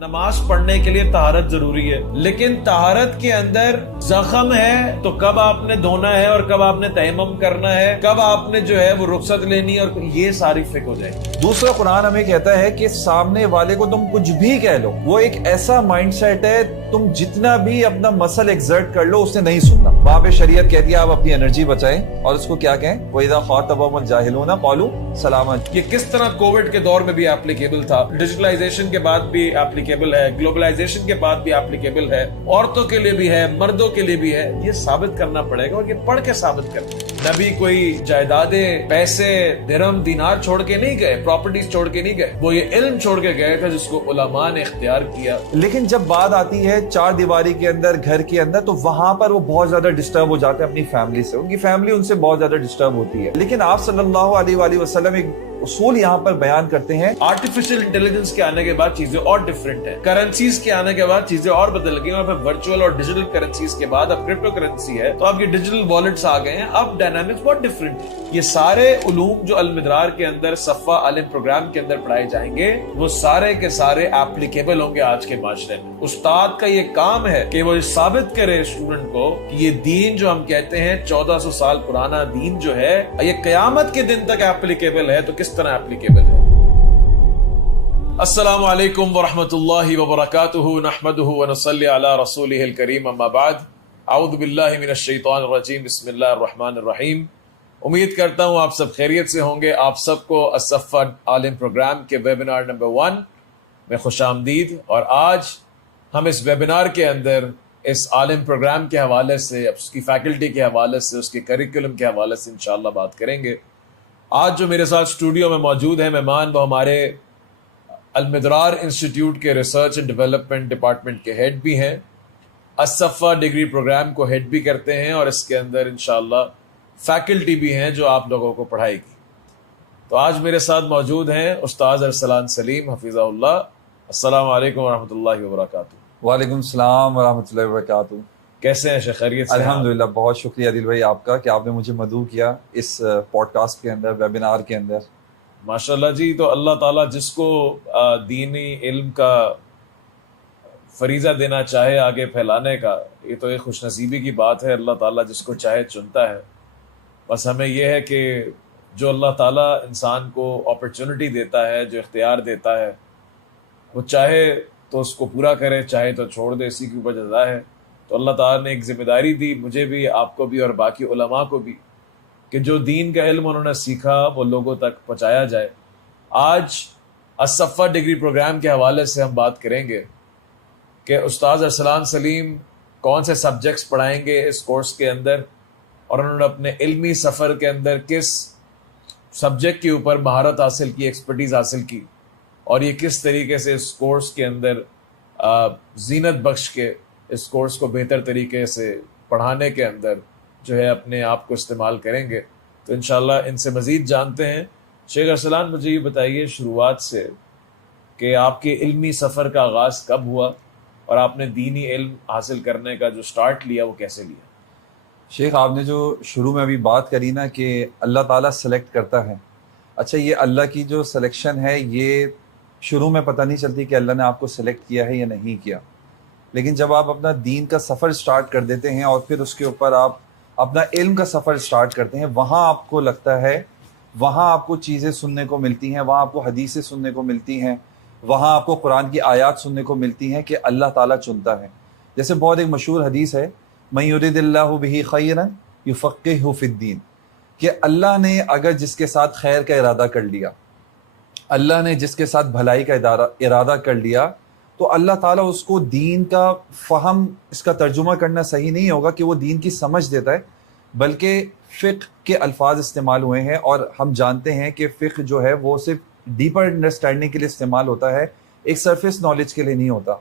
نماز پڑھنے کے لیے طہارت ضروری ہے، لیکن طہارت کے اندر زخم ہے تو کب آپ نے دھونا ہے اور کب آپ نے تیمم کرنا ہے، کب آپ نے جو ہے وہ رخصت لینی ہے، اور یہ ساری فکر ہو جائے گی۔ دوسرا قرآن ہمیں کہتا ہے کہ سامنے والے کو تم کچھ بھی کہہ لو، وہ ایک ایسا مائنڈ سیٹ ہے، تم جتنا بھی اپنا مسل ایکزرٹ کر لو اس نے نہیں سننا۔ وہاں پہ شریعت کہتی ہے آپ اپنی انرجی بچائیں اور اس کو کیا کہیں، وَإِذَا خَاطَبَهُمُ الْجَاهِلُونَ قَالُوا سَلَامًا۔ یہ کس طرح کووڈ کے دور میں بھی اپلیکیبل تھا، ڈیجیٹلائزیشن کے بعد بھی اپلیکیبل ہے، گلوبلائزیشن کے بعد بھی اپلیکیبل ہے، عورتوں کے لیے بھی ہے، مردوں کے لیے بھی ہے۔ یہ ثابت کرنا پڑے گا اور یہ پڑھ کے ثابت کرنا۔ نبی کوئی جائیدادیں، پیسے، درہم، دینار چھوڑ کے نہیں گئے، پراپرٹیز چھوڑ کے نہیں گئے، وہ یہ علم چھوڑ کے گئے تھے جس کو علماء نے اختیار کیا۔ لیکن جب بات آتی ہے چار دیواری کے اندر، گھر کے اندر، تو وہاں پر وہ بہت زیادہ ڈسٹرب ہو جاتے ہیں اپنی فیملی سے، ان کی فیملی ان سے بہت زیادہ ڈسٹرب ہوتی ہے۔ لیکن آپ صلی اللہ علیہ وآلہ وسلم ایک اصول یہاں پر بیان کرتے ہیں۔ آرٹیفیشل انٹیلیجنس کے آنے کے بعد چیزیں اور ڈیفرنٹ ہیں، کرنسیز کے آنے کے بعد چیزیں اور بدل گئی، اور پھر ورچوئل اور ڈیجیٹل کرنسیز کے بعد اب کرپٹو کرنسی ہے، تو اب یہ ڈیجیٹل والیٹس آ گئے ہیں، اب ڈائنامکس بہت ڈیفرنٹ ہے۔ یہ سارے علوم جو المدرار کے اندر صفا عالم پروگرام کے اندر پڑھائے جائیں گے، وہ سارے کے سارے ایپلیکیبل ہوں گے آج کے معاشرے میں۔ استاد کا یہ کام ہے کہ وہ ثابت کرے اسٹوڈنٹ کو کہ یہ دین جو ہم کہتے ہیں 1400 سال پرانا دین جو ہے، یہ قیامت کے دن تک ایپلیکیبل ہے، تو کس طرح ایپلیکیبل ہے۔ السلام علیکم ورحمۃ اللہ وبرکاتہ، نحمدہ ونصلی علی رسولہ الکریم، اما بعد، اعوذ باللہ من الشیطان الرجیم، بسم اللہ الرحمن الرحیم۔ امید کرتا ہوں آپ سب خیریت سے ہوں گے۔ آپ سب کو الصفا عالم پروگرام کے ویبینار نمبر 1 میں خوش آمدید۔ اور آج ہم اس ویبینار کے اندر اس عالم پروگرام کے حوالے سے، اس کی فیکلٹی کے حوالے سے، اس کے کریکولم کے حوالے سے انشاءاللہ بات کریں گے۔ آج جو میرے ساتھ اسٹوڈیو میں موجود ہیں مہمان، وہ ہمارے المدرار انسٹیٹیوٹ کے ریسرچ اینڈ ڈیولپمنٹ ڈپارٹمنٹ کے ہیڈ بھی ہیں، الصفا ڈگری پروگرام کو ہیڈ بھی کرتے ہیں، اور اس کے اندر انشاءاللہ فیکلٹی بھی ہیں جو آپ لوگوں کو پڑھائے گی۔ تو آج میرے ساتھ موجود ہیں استاذ ارسلان سلیم حفظہ اللہ۔ السلام علیکم ورحمۃ اللہ وبرکاتہ۔ وعلیکم السلام ورحمۃ اللہ وبرکاتہ۔ کیسے ہیں شیخ؟ خیریت سے؟ الحمدللہ، بہت شکریہ عادل بھائی آپ کا کہ آپ نے مجھے مدعو کیا اس پوڈ کاسٹ کے اندر، ویبینار کے اندر۔ ماشاءاللہ جی۔ تو اللہ تعالیٰ جس کو دینی علم کا فریضہ دینا چاہے آگے پھیلانے کا، یہ تو ایک خوش نصیبی کی بات ہے۔ اللہ تعالیٰ جس کو چاہے چنتا ہے۔ بس ہمیں یہ ہے کہ جو اللہ تعالیٰ انسان کو اپرچونٹی دیتا ہے، جو اختیار دیتا ہے، وہ چاہے تو اس کو پورا کرے، چاہے تو چھوڑ دے، اسی کے اوپر جزا ہے۔ تو اللہ تعالیٰ نے ایک ذمہ داری دی مجھے بھی، آپ کو بھی، اور باقی علماء کو بھی، کہ جو دین کا علم انہوں نے سیکھا وہ لوگوں تک پہنچایا جائے۔ آج الصفا ڈگری پروگرام کے حوالے سے ہم بات کریں گے کہ استاذ ارسلان سلیم کون سے سبجیکٹس پڑھائیں گے اس کورس کے اندر، اور انہوں نے اپنے علمی سفر کے اندر کس سبجیکٹ کے اوپر مہارت حاصل کی، ایکسپرٹیز حاصل کی، اور یہ کس طریقے سے اس کورس کے اندر زینت بخش کے اس کورس کو بہتر طریقے سے پڑھانے کے اندر جو ہے اپنے آپ کو استعمال کریں گے۔ تو انشاءاللہ ان سے مزید جانتے ہیں۔ شیخ ارسلان، مجھے یہ بتائیے شروعات سے کہ آپ کے علمی سفر کا آغاز کب ہوا، اور آپ نے دینی علم حاصل کرنے کا جو سٹارٹ لیا وہ کیسے لیا؟ شیخ، آپ نے جو شروع میں ابھی بات کری نا کہ اللہ تعالیٰ سلیکٹ کرتا ہے، اچھا یہ اللہ کی جو سلیکشن ہے یہ شروع میں پتہ نہیں چلتی کہ اللہ نے آپ کو سلیکٹ کیا ہے یا نہیں کیا، لیکن جب آپ اپنا دین کا سفر سٹارٹ کر دیتے ہیں اور پھر اس کے اوپر آپ اپنا علم کا سفر سٹارٹ کرتے ہیں، وہاں آپ کو لگتا ہے، وہاں آپ کو چیزیں سننے کو ملتی ہیں، وہاں آپ کو حدیثیں سننے کو ملتی ہیں، وہاں آپ کو قرآن کی آیات سننے کو ملتی ہیں کہ اللہ تعالیٰ چنتا ہے۔ جیسے بہت ایک مشہور حدیث ہے، مَن یُرِدِ اللَّهُ بِهِ خَیْرًا یُفَقِّهْهُ فِی الدِّین، کہ اللہ نے اگر جس کے ساتھ خیر کا ارادہ کر لیا، اللہ نے جس کے ساتھ بھلائی کا ارادہ کر لیا، تو اللہ تعالیٰ اس کو دین کا فہم، اس کا ترجمہ کرنا صحیح نہیں ہوگا کہ وہ دین کی سمجھ دیتا ہے، بلکہ فقہ کے الفاظ استعمال ہوئے ہیں، اور ہم جانتے ہیں کہ فقہ جو ہے وہ صرف ڈیپر انڈرسٹینڈنگ کے لیے استعمال ہوتا ہے، ایک سرفیس نالج کے لیے نہیں ہوتا۔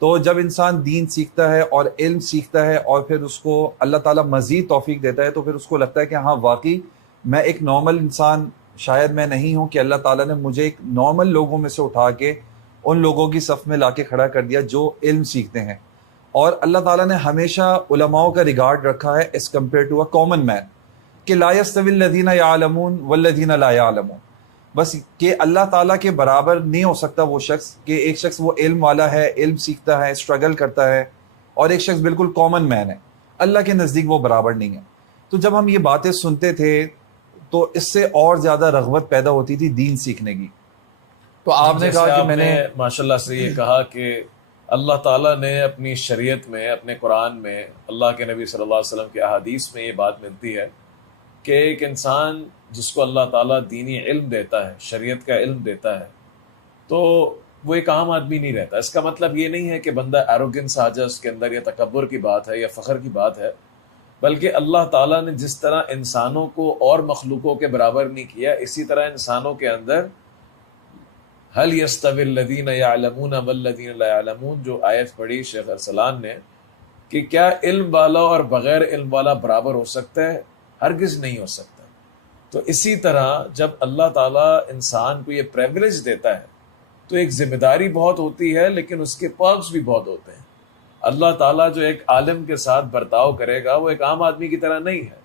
تو جب انسان دین سیکھتا ہے اور علم سیکھتا ہے اور پھر اس کو اللہ تعالیٰ مزید توفیق دیتا ہے، تو پھر اس کو لگتا ہے کہ ہاں واقعی میں ایک نارمل انسان شاید میں نہیں ہوں، کہ اللہ تعالیٰ نے مجھے ایک نارمل لوگوں میں سے اٹھا کے ان لوگوں کی صف میں لا کے کھڑا کر دیا جو علم سیکھتے ہیں۔ اور اللہ تعالیٰ نے ہمیشہ علماء کا ریگارڈ رکھا ہے as compare to a common man, کہ لا یستوی الذین یعلمون والذین لا یعلمون، بس کہ اللہ تعالیٰ کے برابر نہیں ہو سکتا وہ شخص، کہ ایک شخص وہ علم والا ہے، علم سیکھتا ہے، اسٹرگل کرتا ہے، اور ایک شخص بالکل کامن مین ہے، اللہ کے نزدیک وہ برابر نہیں ہے۔ تو جب ہم یہ باتیں سنتے تھے تو اس سے اور زیادہ رغبت پیدا ہوتی تھی دین سیکھنے کی۔ تو آپ نے جیسے کہا کہ آپ میں نے نے ماشاءاللہ سے یہ کہا کہ اللہ تعالیٰ نے اپنی شریعت میں، اپنے قرآن میں، اللہ کے نبی صلی اللہ علیہ وسلم کے احادیث میں یہ بات ملتی ہے کہ ایک انسان جس کو اللہ تعالیٰ دینی علم دیتا ہے، شریعت کا علم دیتا ہے، تو وہ ایک عام آدمی نہیں رہتا۔ اس کا مطلب یہ نہیں ہے کہ بندہ ایروگنس آ جائے اس کے اندر، یا تکبر کی بات ہے یا فخر کی بات ہے، بلکہ اللہ تعالیٰ نے جس طرح انسانوں کو اور مخلوقوں کے برابر نہیں کیا، اسی طرح انسانوں کے اندر هل يستوي الذين يعلمون والذين لا يعلمون، جو آیت پڑھی شیخ ارسلان نے کہ کیا علم والا اور بغیر علم والا برابر ہو سکتا ہے؟ ہرگز نہیں ہو سکتا۔ تو اسی طرح جب اللہ تعالیٰ انسان کو یہ پریولیج دیتا ہے تو ایک ذمہ داری بہت ہوتی ہے، لیکن اس کے پرکس بھی بہت ہوتے ہیں۔ اللہ تعالیٰ جو ایک عالم کے ساتھ برتاؤ کرے گا وہ ایک عام آدمی کی طرح نہیں ہے،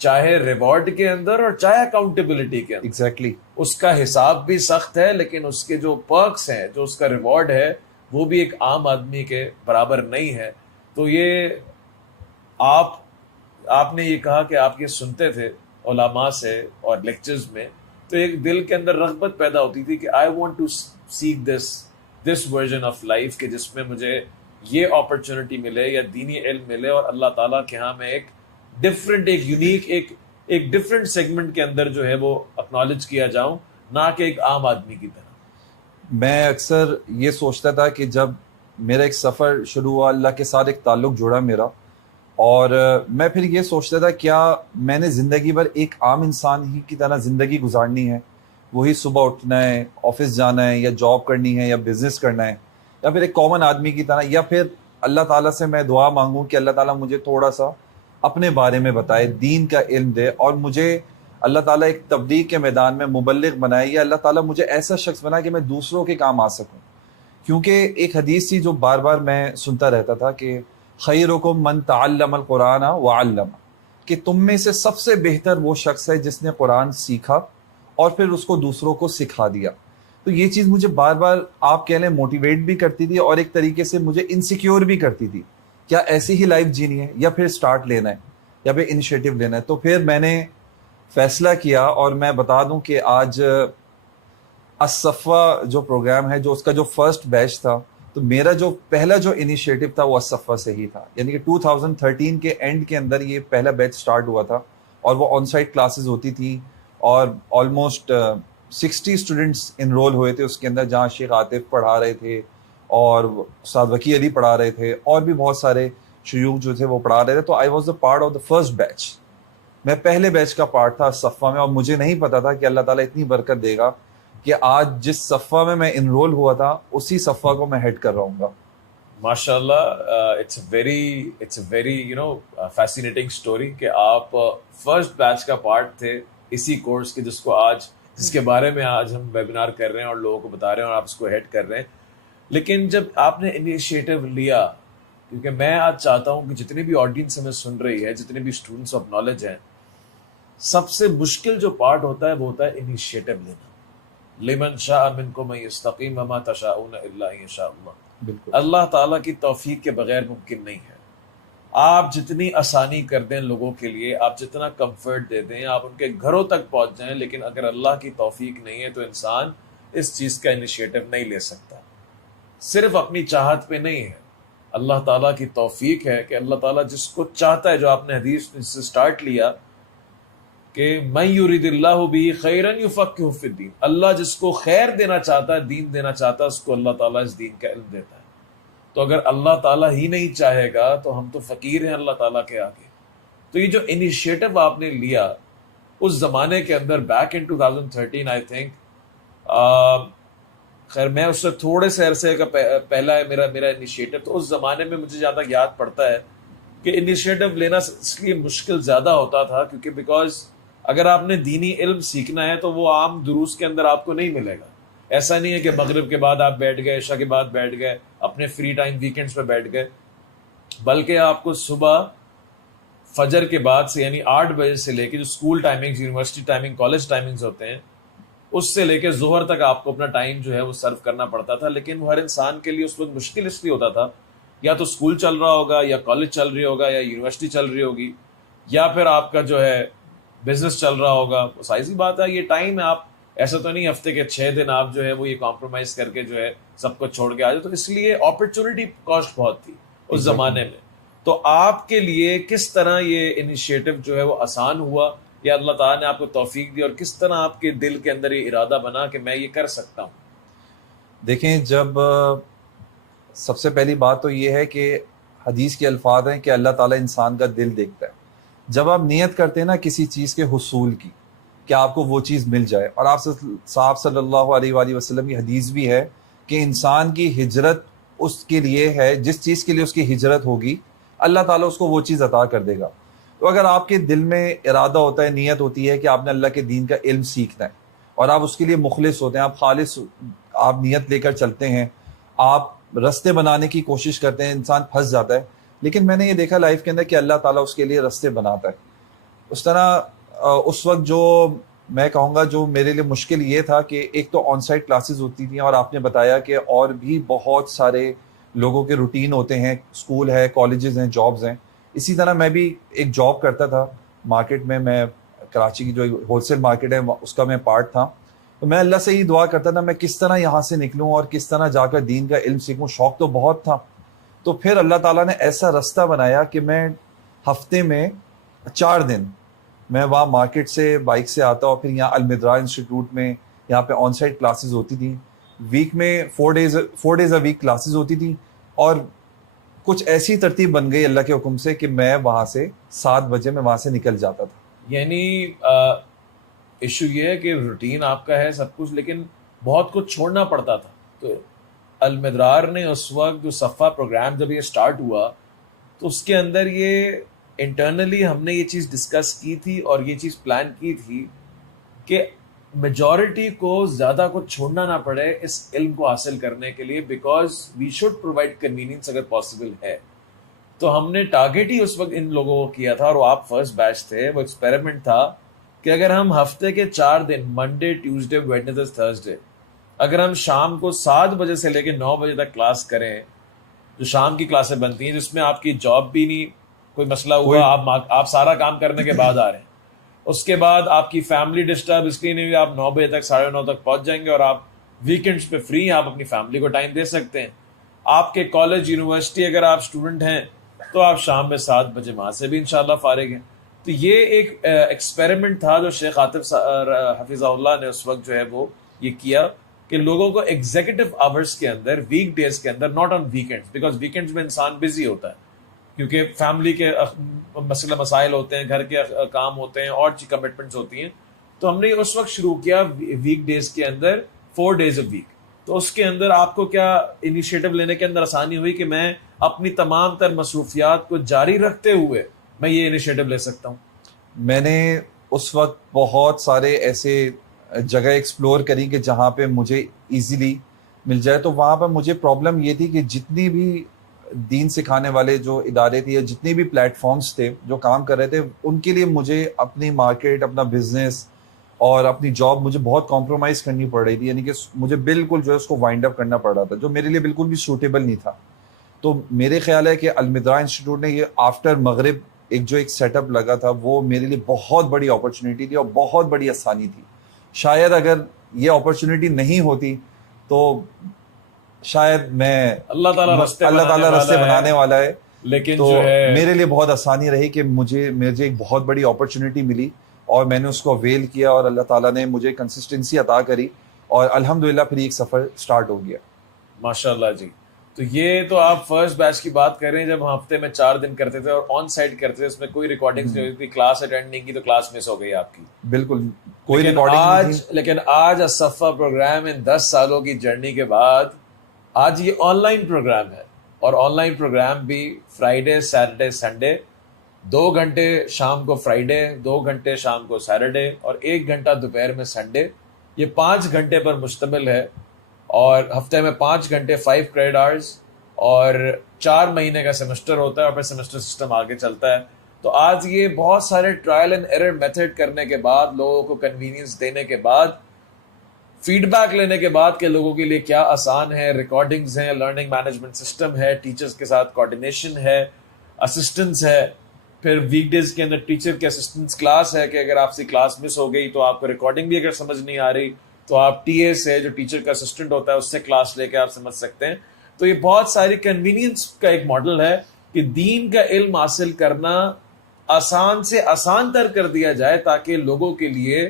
چاہے ریوارڈ کے اندر اور چاہے اکاؤنٹیبلٹی کے اندر۔ ایگزیکٹلی اس کا حساب بھی سخت ہے، لیکن اس کے جو پرکس ہیں، جو اس کا ریوارڈ ہے، وہ بھی ایک عام آدمی کے برابر نہیں ہے۔ تو یہ آپ نے یہ کہا کہ آپ یہ سنتے تھے علماء سے اور لیکچرز میں، تو ایک دل کے اندر رغبت پیدا ہوتی تھی کہ I want to seek this version of life, کہ جس میں مجھے یہ اپرچونٹی ملے یا دینی علم ملے، اور اللہ تعالیٰ کے ہاں میں ایک ڈفرینٹ، ایک یونیک، ایک ڈفرینٹ سیگمنٹ کے اندر جو ہے وہ اکنالج کیا جاؤں، نہ کہ ایک عام آدمی کی طرح۔ میں اکثر یہ سوچتا تھا کہ جب میرا ایک سفر شروع ہوا، اللہ کے ساتھ ایک تعلق جڑا میرا، اور میں پھر یہ سوچتا تھا کیا میں نے زندگی بھر ایک عام انسان ہی کی طرح زندگی گزارنی ہے، وہی صبح اٹھنا ہے، آفس جانا ہے، یا جاب کرنی ہے، یا بزنس کرنا ہے، یا پھر ایک کامن آدمی کی طرح، یا پھر اللہ تعالیٰ سے میں دعا مانگوں کہ اللہ تعالیٰ مجھے تھوڑا سا اپنے بارے میں بتائے، دین کا علم دے، اور مجھے اللہ تعالیٰ ایک تبلیغ کے میدان میں مبلغ بنائے، یا اللہ تعالیٰ مجھے ایسا شخص بنائے کہ میں دوسروں کے کام آ سکوں۔ کیونکہ ایک حدیث تھی جو بار بار میں سنتا رہتا تھا کہ خیرکم من تعلم القرآن وعلم، کہ تم میں سے سب سے بہتر وہ شخص ہے جس نے قرآن سیکھا اور پھر اس کو دوسروں کو سکھا دیا۔ تو یہ چیز مجھے بار بار آپ کہہ لیں موٹیویٹ بھی کرتی تھی، اور ایک طریقے سے مجھے انسیکیور بھی کرتی تھی، کیا ایسی ہی لائف جینی ہے، یا پھر سٹارٹ لینا ہے، یا پھر انیشیٹو لینا ہے۔ تو پھر میں نے فیصلہ کیا، اور میں بتا دوں کہ آج الصفا جو پروگرام ہے، جو اس کا جو فرسٹ بیچ تھا، تو میرا جو پہلا جو انیشیٹو تھا وہ الصفا سے ہی تھا، یعنی کہ 2013 کے اینڈ کے اندر یہ پہلا بیچ سٹارٹ ہوا تھا، اور وہ آن سائٹ کلاسز ہوتی تھی، اور آلموسٹ 60 اسٹوڈنٹس انرول ہوئے تھے اس کے اندر، جہاں شیخ عاطف پڑھا رہے تھے، اور استاد وکی علی پڑھا رہے تھے، اور بھی بہت سارے شیوخ جو تھے وہ پڑھا رہے تھے۔ تو I was a part of the first batch, میں پہلے بیچ کا پارٹ تھا صفا میں، اور مجھے نہیں پتا تھا کہ اللہ تعالیٰ اتنی برکت دے گا کہ آج جس صفا میں انرول ہوا تھا اسی صفا کو میں ہیڈ کر رہا ہوں گا۔ ماشاء اللہ، it's a very fascinating story کہ آپ فرسٹ بیچ کا پارٹ تھے اسی کورس کے، جس کے بارے میں آج ہم ویبینار کر رہے ہیں اور لوگوں کو بتا رہے ہیں، اور آپ اس کو ہیڈ کر رہے ہیں۔ لیکن جب آپ نے انیشیٹو لیا، کیونکہ میں آج چاہتا ہوں کہ جتنی بھی آڈینس ہمیں سن رہی ہے، جتنے بھی اسٹوڈنٹس آف نالج ہیں، سب سے مشکل جو پارٹ ہوتا ہے وہ ہوتا ہے انیشیٹو لینا۔ لمن شاء منکم ان یستقیم وما تشاءون الا ان یشاء اللہ۔ بالکل اللہ تعالیٰ کی توفیق کے بغیر ممکن نہیں ہے۔ آپ جتنی آسانی کر دیں لوگوں کے لیے، آپ جتنا کمفرٹ دے دیں، آپ ان کے گھروں تک پہنچ جائیں، لیکن اگر اللہ کی توفیق نہیں ہے تو انسان اس چیز کا انیشیٹو نہیں لے سکتا۔ صرف اپنی چاہت پہ نہیں ہے، اللہ تعالیٰ کی توفیق ہے کہ اللہ تعالیٰ جس کو چاہتا ہے، جو آپ نے حدیث سے سٹارٹ لیا کہ من یرید اللہ بہ خیرا یفقہہ فی الدین، اللہ جس کو خیر دینا چاہتا ہے، دین دینا چاہتا ہے، اس کو اللہ تعالیٰ اس دین کا علم دیتا ہے۔ تو اگر اللہ تعالیٰ ہی نہیں چاہے گا تو ہم تو فقیر ہیں اللہ تعالیٰ کے آگے۔ تو یہ جو انیشیٹو آپ نے لیا اس زمانے کے اندر، بیک ان 2013 آئی تھنک، خیر میں اس سے تھوڑے سے عرصے کا پہلا ہے میرا انیشیٹو، تو اس زمانے میں مجھے زیادہ یاد پڑتا ہے کہ انیشیٹو لینا اس لیے مشکل زیادہ ہوتا تھا کیونکہ بیکاز اگر آپ نے دینی علم سیکھنا ہے تو وہ عام دروس کے اندر آپ کو نہیں ملے گا۔ ایسا نہیں ہے کہ مغرب کے بعد آپ بیٹھ گئے، عشاء کے بعد بیٹھ گئے، اپنے فری ٹائم ویکینڈز پہ بیٹھ گئے، بلکہ آپ کو صبح فجر کے بعد سے، یعنی 8 بجے سے لے کے جو school timings, university timing, college timings ہوتے ہیں، اس سے لے کے ظہر تک آپ کو اپنا ٹائم جو ہے وہ سرو کرنا پڑتا تھا. لیکن وہ ہر انسان کے لیے اس وقت مشکل اس لیے ہوتا تھا یا تو اسکول چل رہا ہوگا یا کالج چل رہی ہوگا یا یونیورسٹی چل رہی ہوگی یا پھر آپ کا جو ہے بزنس چل رہا ہوگا. ظاہر سی بات ہے یہ ٹائم ہے, آپ ایسا تو نہیں ہفتے کے 6 دن آپ جو ہے وہ یہ کمپرومائز کر کے جو ہے سب کو چھوڑ کے آ جائے. تو اس لیے اپرچونٹی کاسٹ بہت تھی اس زمانے میں. تو آپ کے لیے کس طرح یہ انیشیٹو جو ہے وہ آسان ہوا یا اللہ تعالیٰ نے آپ کو توفیق دی, اور کس طرح آپ کے دل کے اندر یہ ارادہ بنا کہ میں یہ کر سکتا ہوں؟ دیکھیں, جب سب سے پہلی بات تو یہ ہے کہ حدیث کے الفاظ ہیں کہ اللہ تعالیٰ انسان کا دل دیکھتا ہے. جب آپ نیت کرتے ہیں نا کسی چیز کے حصول کی کہ آپ کو وہ چیز مل جائے, اور آپ صاحب صلی اللہ علیہ وآلہ وسلم کی حدیث بھی ہے کہ انسان کی ہجرت اس کے لیے ہے, جس چیز کے لیے اس کی ہجرت ہوگی اللہ تعالیٰ اس کو وہ چیز عطا کر دے گا. تو اگر آپ کے دل میں ارادہ ہوتا ہے, نیت ہوتی ہے کہ آپ نے اللہ کے دین کا علم سیکھنا ہے اور آپ اس کے لیے مخلص ہوتے ہیں, آپ خالص, آپ نیت لے کر چلتے ہیں, آپ رستے بنانے کی کوشش کرتے ہیں, انسان پھنس جاتا ہے. لیکن میں نے یہ دیکھا لائف کے اندر کہ اللہ تعالیٰ اس کے لیے رستے بناتا ہے. اس طرح اس وقت جو میں کہوں گا جو میرے لیے مشکل یہ تھا کہ ایک تو آن سائٹ کلاسز ہوتی تھیں, اور آپ نے بتایا کہ اور بھی بہت سارے لوگوں کے روٹین ہوتے ہیں, اسکول ہے, کالجز ہیں, جابز ہیں. اسی طرح میں بھی ایک جاب کرتا تھا مارکیٹ میں کراچی کی جو ہول سیل مارکیٹ ہے اس کا میں پارٹ تھا. تو میں اللہ سے یہ دعا کرتا تھا میں کس طرح یہاں سے نکلوں اور کس طرح جا کر دین کا علم سیکھوں. شوق تو بہت تھا. تو پھر اللہ تعالیٰ نے ایسا رستہ بنایا کہ میں ہفتے میں 4 دن میں وہاں مارکیٹ سے بائک سے آتا, اور پھر یہاں المدرا انسٹیٹیوٹ میں یہاں پہ آن سائٹ کلاسز ہوتی تھیں. ویک میں 4 ڈیز اے ویک کلاسز ہوتی تھیں, اور کچھ ایسی ترتیب بن گئی اللہ کے حکم سے کہ میں وہاں سے 7 بجے میں وہاں سے نکل جاتا تھا. یعنی ایشو یہ ہے کہ روٹین آپ کا ہے سب کچھ, لیکن بہت کچھ چھوڑنا پڑتا تھا. تو المدرار نے اس وقت جو صفا پروگرام جب یہ سٹارٹ ہوا تو اس کے اندر یہ انٹرنلی ہم نے یہ چیز ڈسکس کی تھی اور یہ چیز پلان کی تھی کہ میجورٹی کو زیادہ کچھ چھوڑنا نہ پڑے اس علم کو حاصل کرنے کے لیے, because we should provide convenience اگر پاسبل ہے. تو ہم نے ٹارگیٹ ہی اس وقت ان لوگوں کو کیا تھا, اور وہ آپ فرسٹ بیچ تھے. وہ ایکسپیریمنٹ تھا کہ اگر ہم ہفتے کے 4 دن منڈے, ٹیوزڈے, ویڈنسڈے, تھرسڈے, اگر ہم شام کو 7 بجے سے لے کے 9 بجے تک کلاس کریں, جو شام کی کلاسیں بنتی ہیں جس میں آپ کی جاب بھی نہیں, کوئی مسئلہ ہوا آپ سارا کام کرنے کے بعد آ رہے ہیں, اس کے بعد آپ کی فیملی ڈسٹرب اس لیے نہیں ہوئی, آپ 9 بجے تک 9:30 تک پہنچ جائیں گے, اور آپ ویکینڈز پہ فری ہیں, آپ اپنی فیملی کو ٹائم دے سکتے ہیں. آپ کے کالج, یونیورسٹی اگر آپ اسٹوڈنٹ ہیں تو آپ شام میں 7 بجے وہاں سے بھی انشاءاللہ فارغ ہیں. تو یہ ایک ایکسپیریمنٹ تھا جو شیخ عاطف حفظہ اللہ نے اس وقت جو ہے وہ یہ کیا کہ لوگوں کو ایگزیکٹو آورز کے اندر, ویک ڈیز کے اندر, not on weekends, because weekends میں انسان بزی ہوتا ہے کیونکہ فیملی کے مسئلے مسائل ہوتے ہیں, گھر کے کام ہوتے ہیں, اور کمٹمنٹس ہوتی ہیں. تو ہم نے اس وقت شروع کیا ویک ڈیز کے اندر 4 ڈیز اے ویک. تو اس کے اندر آپ کو کیا انیشیٹو لینے کے اندر آسانی ہوئی کہ میں اپنی تمام تر مصروفیات کو جاری رکھتے ہوئے میں یہ انیشیٹو لے سکتا ہوں. میں نے اس وقت بہت سارے ایسے جگہ ایکسپلور کری کہ جہاں پہ مجھے ایزیلی مل جائے. تو وہاں پہ مجھے پرابلم یہ تھی کہ جتنی بھی دین سکھانے والے جو ادارے تھے یا جتنے بھی پلیٹ فارمز تھے جو کام کر رہے تھے, ان کے لیے مجھے اپنی مارکیٹ, اپنا بزنس اور اپنی جاب مجھے بہت کمپرومائز کرنی پڑ رہی تھی. یعنی کہ مجھے بالکل جو ہے اس کو وائنڈ اپ کرنا پڑ رہا تھا, جو میرے لیے بالکل بھی سوٹیبل نہیں تھا. تو میرے خیال ہے کہ المدرا انسٹیٹیوٹ نے یہ آفٹر مغرب ایک سیٹ اپ لگا تھا, وہ میرے لیے بہت بڑی اپرچونیٹی تھی اور بہت بڑی آسانی تھی. شاید اگر یہ اپرچونیٹی نہیں ہوتی تو شاید میں اللہ تعالیٰ رستے بنانے والا ہے, لیکن تو جو ہے میرے لیے بہت آسانی رہی کہ مجھے ایک بہت بڑی اپرچونیٹی ملی اور میں نے اس کو اویل کیا, اور اللہ تعالیٰ نے مجھے کنسسٹنسی عطا کری, اور الحمدللہ پھر ایک سفر سٹارٹ ہو گیا. ماشاء اللہ جی. تو یہ تو آپ فرسٹ بیچ کی بات کر رہے ہیں جب ہفتے میں 4 دن کرتے تھے اور آن سائٹ کرتے تھے, اس میں کوئی ریکارڈنگز نہیں ہوئی تھی, کلاس اٹینڈ نہیں کی تو کلاس مس ہو گئی آپ کی. بالکل کوئی ریکارڈنگ نہیں تھی. لیکن آج صفا پروگرام ان 10 سالوں کی جرنی کے بعد آج یہ آن لائن پروگرام ہے, اور آن لائن پروگرام بھی فرائیڈے, سیٹرڈے, سنڈے, 2 گھنٹے شام کو فرائیڈے, 2 گھنٹے شام کو سیٹرڈے, اور 1 گھنٹہ دوپہر میں سنڈے. یہ 5 گھنٹے پر مشتمل ہے, اور ہفتے میں 5 گھنٹے 5 کریڈٹ آورز, اور 4 مہینے کا سیمسٹر ہوتا ہے, اور پھر سیمسٹر سسٹم آگے چلتا ہے. تو آج یہ بہت سارے ٹرائل اینڈ ایرر میتھڈ کرنے کے بعد, لوگوں کو کنوینئنس دینے کے بعد فیڈ بیک لینے کے بعد کہ لوگوں کے لیے کیا آسان ہے، ریکارڈنگز ہیں، لرننگ مینجمنٹ سسٹم ہے، ٹیچرز کے ساتھ کوارڈینیشن ہے، اسسٹنس ہے، پھر ویک ڈیز کے اندر ٹیچر کے اسسٹنس کلاس ہے کہ اگر آپ سے کلاس مس ہو گئی تو آپ کو ریکارڈنگ بھی اگر سمجھ نہیں آ رہی تو آپ ٹی اے سے، جو ٹیچر کا اسسٹنٹ ہوتا ہے، اس سے کلاس لے کے آپ سمجھ سکتے ہیں. تو یہ بہت ساری کنوینئنس کا ایک ماڈل ہے کہ دین کا علم حاصل کرنا آسان سے آسان تر کر دیا جائے تاکہ لوگوں کے لیے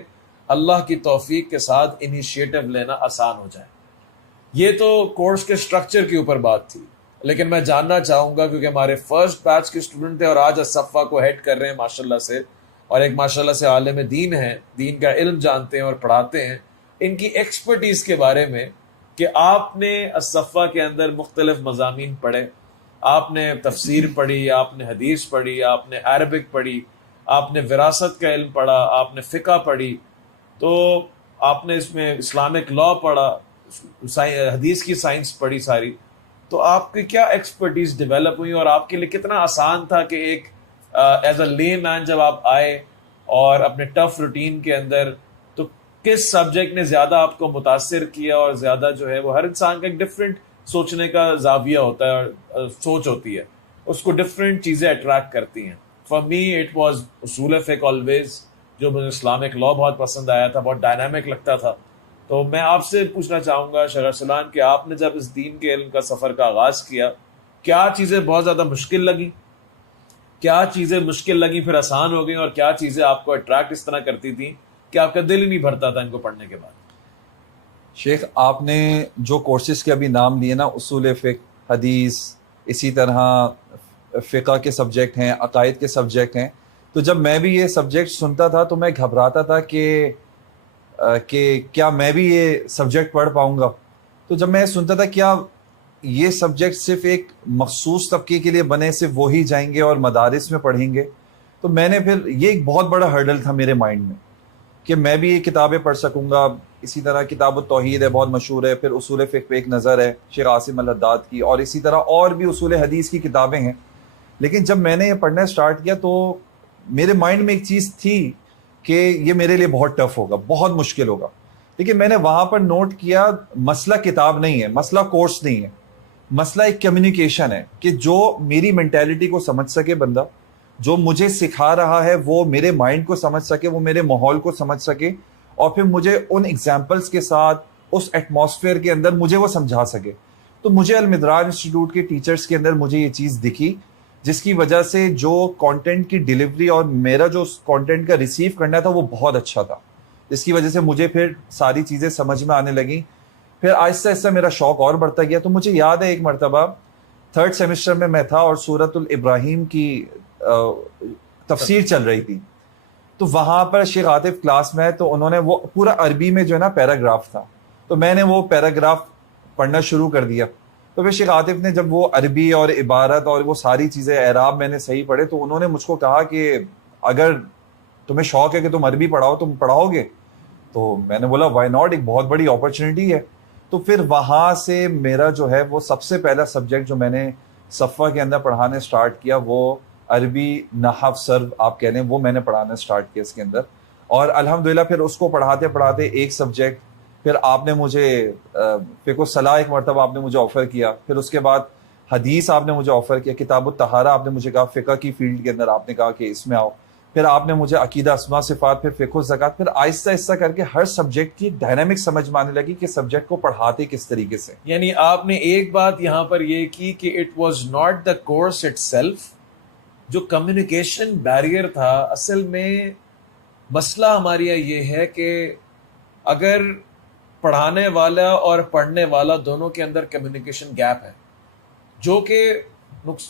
اللہ کی توفیق کے ساتھ انیشیٹو لینا آسان ہو جائے. یہ تو کورس کے سٹرکچر کے اوپر بات تھی، لیکن میں جاننا چاہوں گا کیونکہ ہمارے فرسٹ بیچ کے اسٹوڈنٹ تھے اور آج الصفا کو ہیڈ کر رہے ہیں ماشاءاللہ سے، اور ایک ماشاءاللہ سے عالم دین ہیں، دین کا علم جانتے ہیں اور پڑھاتے ہیں، ان کی ایکسپرٹیز کے بارے میں کہ آپ نے الصفا کے اندر مختلف مضامین پڑھے، آپ نے تفسیر پڑھی، آپ نے حدیث پڑھی، آپ نے عربک پڑھی، آپ نے وراثت کا علم پڑھا، آپ نے فقہ پڑھی، تو آپ نے اس میں اسلامک لا پڑھا، حدیث کی سائنس پڑھی ساری. تو آپ کی کیا ایکسپرٹیز ڈیولپ ہوئی اور آپ کے لیے کتنا آسان تھا کہ ایک ایز اے لے مین جب آپ آئے اور اپنے ٹف روٹین کے اندر، تو کس سبجیکٹ نے زیادہ آپ کو متاثر کیا؟ اور زیادہ جو ہے وہ ہر انسان کا ایک ڈفرینٹ سوچنے کا زاویہ ہوتا ہے اور سوچ ہوتی ہے، اس کو ڈفرینٹ چیزیں اٹریکٹ کرتی ہیں. فار می اٹ واز اصول فقہ آلویز، جو مجھے اسلامک لا بہت پسند آیا تھا، بہت ڈائنامک لگتا تھا. تو میں آپ سے پوچھنا چاہوں گا شاہ ارسلان کہ آپ نے جب اس دین کے علم کا سفر کا آغاز کیا، کیا چیزیں بہت زیادہ مشکل لگیں، کیا چیزیں مشکل لگیں پھر آسان ہو گئیں، اور کیا چیزیں آپ کو اٹریکٹ اس طرح کرتی تھیں کہ آپ کا دل ہی نہیں بھرتا تھا ان کو پڑھنے کے بعد؟ شیخ، آپ نے جو کورسز کے ابھی نام لیے نا، اصول فقہ، حدیث، اسی طرح فقہ کے سبجیکٹ ہیں، عقائد کے سبجیکٹ ہیں، تو جب میں بھی یہ سبجیکٹ سنتا تھا تو میں گھبراتا تھا کہ کیا میں بھی یہ سبجیکٹ پڑھ پاؤں گا. تو جب میں سنتا تھا کیا یہ سبجیکٹ صرف ایک مخصوص طبقے کے لیے بنے، صرف وہی جائیں گے اور مدارس میں پڑھیں گے، تو میں نے پھر یہ ایک بہت بڑا ہرڈل تھا میرے مائنڈ میں کہ میں بھی یہ کتابیں پڑھ سکوں گا. اسی طرح کتاب التوحید ہے، بہت مشہور ہے، پھر اصول فقہ پہ ایک نظر ہے شیخ عاصم الحداد کی، اور اسی طرح اور بھی اصول حدیث کی کتابیں ہیں. لیکن جب میں نے یہ پڑھنا اسٹارٹ کیا تو میرے مائنڈ میں ایک چیز تھی کہ یہ میرے لیے بہت ٹف ہوگا، بہت مشکل ہوگا. لیکن میں نے وہاں پر نوٹ کیا مسئلہ کتاب نہیں ہے، مسئلہ کورس نہیں ہے، مسئلہ ایک کمیونیکیشن ہے کہ جو میری مینٹیلٹی کو سمجھ سکے بندہ، جو مجھے سکھا رہا ہے وہ میرے مائنڈ کو سمجھ سکے، وہ میرے ماحول کو سمجھ سکے، اور پھر مجھے ان ایگزامپلس کے ساتھ اس ایٹماسفیئر کے اندر مجھے وہ سمجھا سکے. تو مجھے المدرار انسٹیٹیوٹ کے ٹیچرز کے اندر مجھے یہ چیز دکھی، جس کی وجہ سے جو کانٹینٹ کی ڈیلیوری اور میرا جو کانٹینٹ کا ریسیو کرنا تھا وہ بہت اچھا تھا، جس کی وجہ سے مجھے پھر ساری چیزیں سمجھ میں آنے لگیں. پھر آہستہ آہستہ میرا شوق اور بڑھتا گیا. تو مجھے یاد ہے ایک مرتبہ 3rd سیمسٹر میں تھا اور سورۃ الابراہیم کی تفسیر چل رہی تھی، تو وہاں پر شیخ عاطف کلاس میں، تو انہوں نے وہ پورا عربی میں جو ہے نا پیراگراف تھا، تو میں نے وہ پیراگراف پڑھنا شروع کر دیا. تو پھر شیخ عاطف نے جب وہ عربی اور عبارت اور وہ ساری چیزیں اعراب میں نے صحیح پڑھے، تو انہوں نے مجھ کو کہا کہ اگر تمہیں شوق ہے کہ تم عربی پڑھاؤ، تم پڑھاؤ گے؟ تو میں نے بولا وائی ناٹ، ایک بہت بڑی اپرچونٹی ہے. تو پھر وہاں سے میرا جو ہے وہ سب سے پہلا سبجیکٹ جو میں نے صفوہ کے اندر پڑھانے سٹارٹ کیا وہ عربی نحو صرف آپ کہہ لیں، وہ میں نے پڑھانا سٹارٹ کیا اس کے اندر. اور الحمدللہ پھر اس کو پڑھاتے پڑھاتے ایک سبجیکٹ، پھر آپ نے مجھے فقہ الصلاح ایک مرتبہ آپ نے مجھے آفر کیا، پھر اس کے بعد حدیث آپ نے مجھے آفر کیا، کتاب الطہارہ آپ نے مجھے کہا، فقہ کی فیلڈ کے اندر آپ نے کہا کہ اس میں آؤ، پھر آپ نے مجھے عقیدہ اسماء صفات، پھر فقہ الزکوٰۃ. پھر آہستہ آہستہ کر کے ہر سبجیکٹ کی ڈائنامک سمجھ میں آنے لگی کہ سبجیکٹ کو پڑھاتے کس طریقے سے. یعنی آپ نے ایک بات یہاں پر یہ کی کہ it was not the course it self, جو کمیونیکیشن بیریئر تھا، اصل میں مسئلہ ہمارے یہ ہے کہ اگر پڑھانے والا اور پڑھنے والا دونوں کے اندر کمیونیکیشن گیپ ہے، جو کہ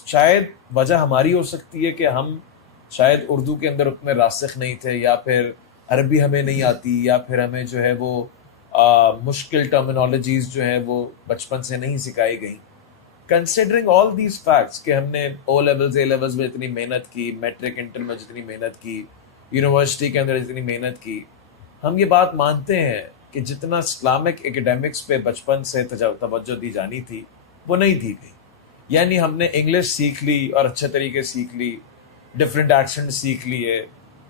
شاید وجہ ہماری ہو سکتی ہے کہ ہم شاید اردو کے اندر اتنے راسخ نہیں تھے، یا پھر عربی ہمیں نہیں آتی، یا پھر ہمیں جو ہے وہ مشکل ٹرمینالوجیز جو ہے وہ بچپن سے نہیں سکھائی گئیں. کنسیڈرنگ آل دیز فیکٹس کہ ہم نے او لیولز اے لیولز میں اتنی محنت کی، میٹرک انٹر میں جتنی محنت کی، یونیورسٹی کے اندر جتنی محنت کی، ہم یہ بات مانتے ہیں کہ جتنا اسلامک ایکیڈیمکس پہ بچپن سے توجہ دی جانی تھی وہ نہیں دی گئی. یعنی ہم نے انگلش سیکھ لی اور اچھے طریقے سیکھ لی، ڈفرینٹ ایکسنٹ سیکھ لیے،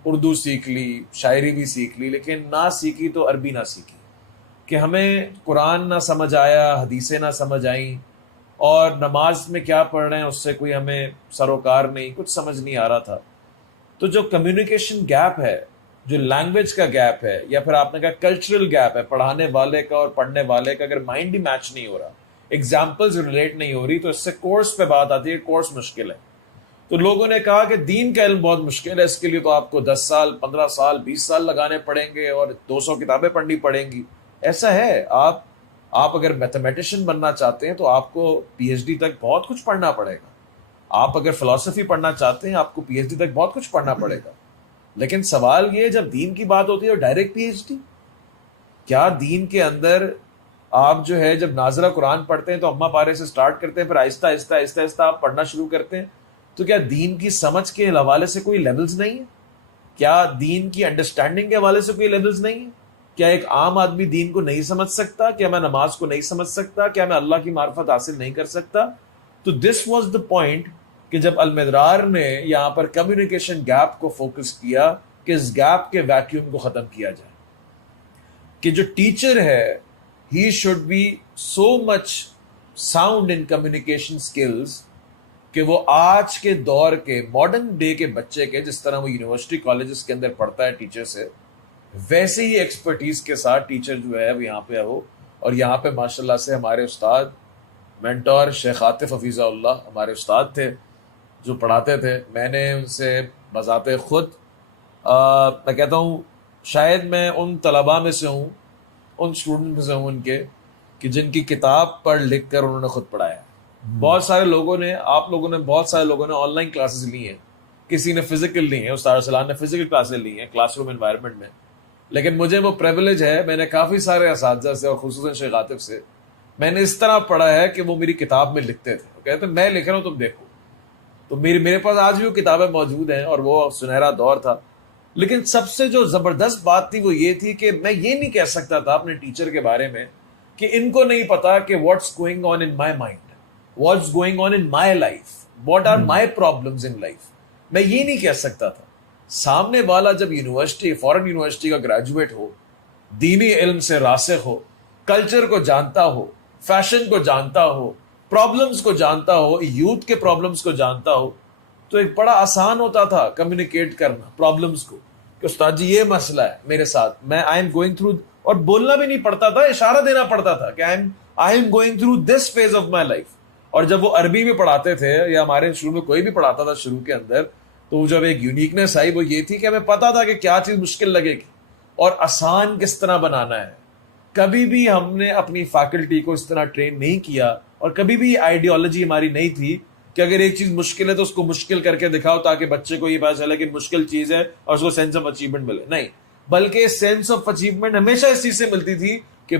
اردو سیکھ لی، شاعری بھی سیکھ لی، لیکن نہ سیکھی تو عربی نہ سیکھی. کہ ہمیں قرآن نہ سمجھ آیا، حدیثیں نہ سمجھ آئیں، اور نماز میں کیا پڑھ رہے ہیں اس سے کوئی ہمیں سروکار نہیں، کچھ سمجھ نہیں آ رہا تھا. تو جو کمیونیکیشن گیپ ہے، جو لینگویج کا گیپ ہے، یا پھر آپ نے کہا کلچرل گیپ ہے، پڑھانے والے کا اور پڑھنے والے کا اگر مائنڈ ہی میچ نہیں ہو رہا، ایگزامپلز ریلیٹ نہیں ہو رہی، تو اس سے کورس پہ بات آتی ہے. کورس مشکل ہے. تو لوگوں نے کہا کہ دین کا علم بہت مشکل ہے، اس کے لیے تو آپ کو 10 سال 15 سال 20 سال لگانے پڑیں گے اور 200 کتابیں پڑھنی پڑیں گی. ایسا ہے، آپ اگر میتھمیٹیشین بننا چاہتے ہیں تو آپ کو پی ایچ ڈی تک بہت کچھ پڑھنا پڑے گا. آپ اگر فلسفی پڑھنا چاہتے ہیں آپ کو پی ایچ ڈی تک بہت کچھ پڑھنا پڑے گا. لیکن سوال یہ جب دین کی بات ہوتی ہے تو ڈائریکٹ پی ایچ ڈی. کیا دین کے اندر آپ جو ہے جب ناظرہ قرآن پڑھتے ہیں تو اماں پارے سے سٹارٹ کرتے ہیں، پھر آہستہ آہستہ آہستہ آہستہ آپ پڑھنا شروع کرتے ہیں، تو کیا دین کی سمجھ کے حوالے سے کوئی لیولز نہیں ہے؟ کیا دین کی انڈرسٹینڈنگ کے حوالے سے کوئی لیولز نہیں ہے؟ کیا ایک عام آدمی دین کو نہیں سمجھ سکتا؟ کیا میں نماز کو نہیں سمجھ سکتا؟ کیا میں اللہ کی معرفت حاصل نہیں کر سکتا؟ تو دس واز دا پوائنٹ کہ جب المدرار نے یہاں پر کمیونیکیشن گیپ کو فوکس کیا کہ اس گیپ کے ویکیوم کو ختم کیا جائے، کہ جو ٹیچر ہے ہی should be so much sound in communication skills کہ وہ آج کے دور کے ماڈرن ڈے کے بچے کے جس طرح وہ یونیورسٹی کالجز کے اندر پڑھتا ہے ٹیچر سے، ویسے ہی ایکسپرٹیز کے ساتھ ٹیچر جو ہے وہ یہاں پہ ہو. اور یہاں پہ ماشاءاللہ سے ہمارے استاد مینٹور شیخ عاطف حفیظہ اللہ ہمارے استاد تھے جو پڑھاتے تھے. میں نے ان سے بذات خود میں کہتا ہوں شاید میں ان طلباء میں سے ہوں، ان اسٹوڈنٹ میں سے ہوں ان کے، کہ جن کی کتاب پڑھ لکھ کر انہوں نے خود پڑھایا. بہت سارے لوگوں نے، آپ لوگوں نے، بہت سارے لوگوں نے آن لائن کلاسز لی ہیں، کسی نے فزیکل لی ہیں، استاد ارسلان نے فزیکل کلاسز لی ہیں کلاس روم انوائرمنٹ میں. لیکن مجھے وہ پریولیج ہے، میں نے کافی سارے اساتذہ سے اور خصوصاً شیخ عاطف سے میں نے اس طرح پڑھا ہے کہ وہ میری کتاب میں لکھتے تھے، وہ کہتے ہیں میں لکھ رہا ہوں تم دیکھو. تو میرے پاس آج بھی وہ کتابیں موجود ہیں اور وہ سنہرا دور تھا. لیکن سب سے جو زبردست بات تھی وہ یہ تھی کہ میں یہ نہیں کہہ سکتا تھا اپنے ٹیچر کے بارے میں کہ ان کو نہیں پتا کہ what's going on in my mind, what's going on in my life, what are my problems in life. میں یہ نہیں کہہ سکتا تھا. سامنے والا جب یونیورسٹی، فورن یونیورسٹی کا گریجویٹ ہو، دینی علم سے راسخ ہو، کلچر کو جانتا ہو، فیشن کو جانتا ہو، پرابلمز کو جانتا ہو، یوتھ کے پرابلمز کو جانتا ہو، تو ایک بڑا آسان ہوتا تھا کمیونیکیٹ کرنا پرابلمز کو کہ استاد جی یہ مسئلہ ہے میرے ساتھ، میں آئی ایم گوئنگ تھرو، اور بولنا بھی نہیں پڑتا تھا، اشارہ دینا پڑتا تھا کہ I am going through this phase of my life. اور جب وہ عربی میں پڑھاتے تھے یا ہمارے شروع میں کوئی بھی پڑھاتا تھا شروع کے اندر، تو جب ایک یونیکنیس آئی وہ یہ تھی کہ ہمیں پتا تھا کہ کیا چیز مشکل لگے گی اور آسان کس طرح بنانا ہے. کبھی بھی ہم نے اپنی فیکلٹی کو اس طرح ٹرین نہیں کیا، اور کبھی بھی آئیڈیالوجی ہماری نہیں تھی کہ اگر ایک چیز مشکل ہے تو اس کو مشکل کر کے دکھاؤ تاکہ بچے کو یہ پتا چلے کہ مشکل چیز ہے اور اس کو سینس آف اچیومنٹ ملے. نہیں، بلکہ سینس آف اچیومنٹ ہمیشہ اس چیز سے ملتی تھی کہ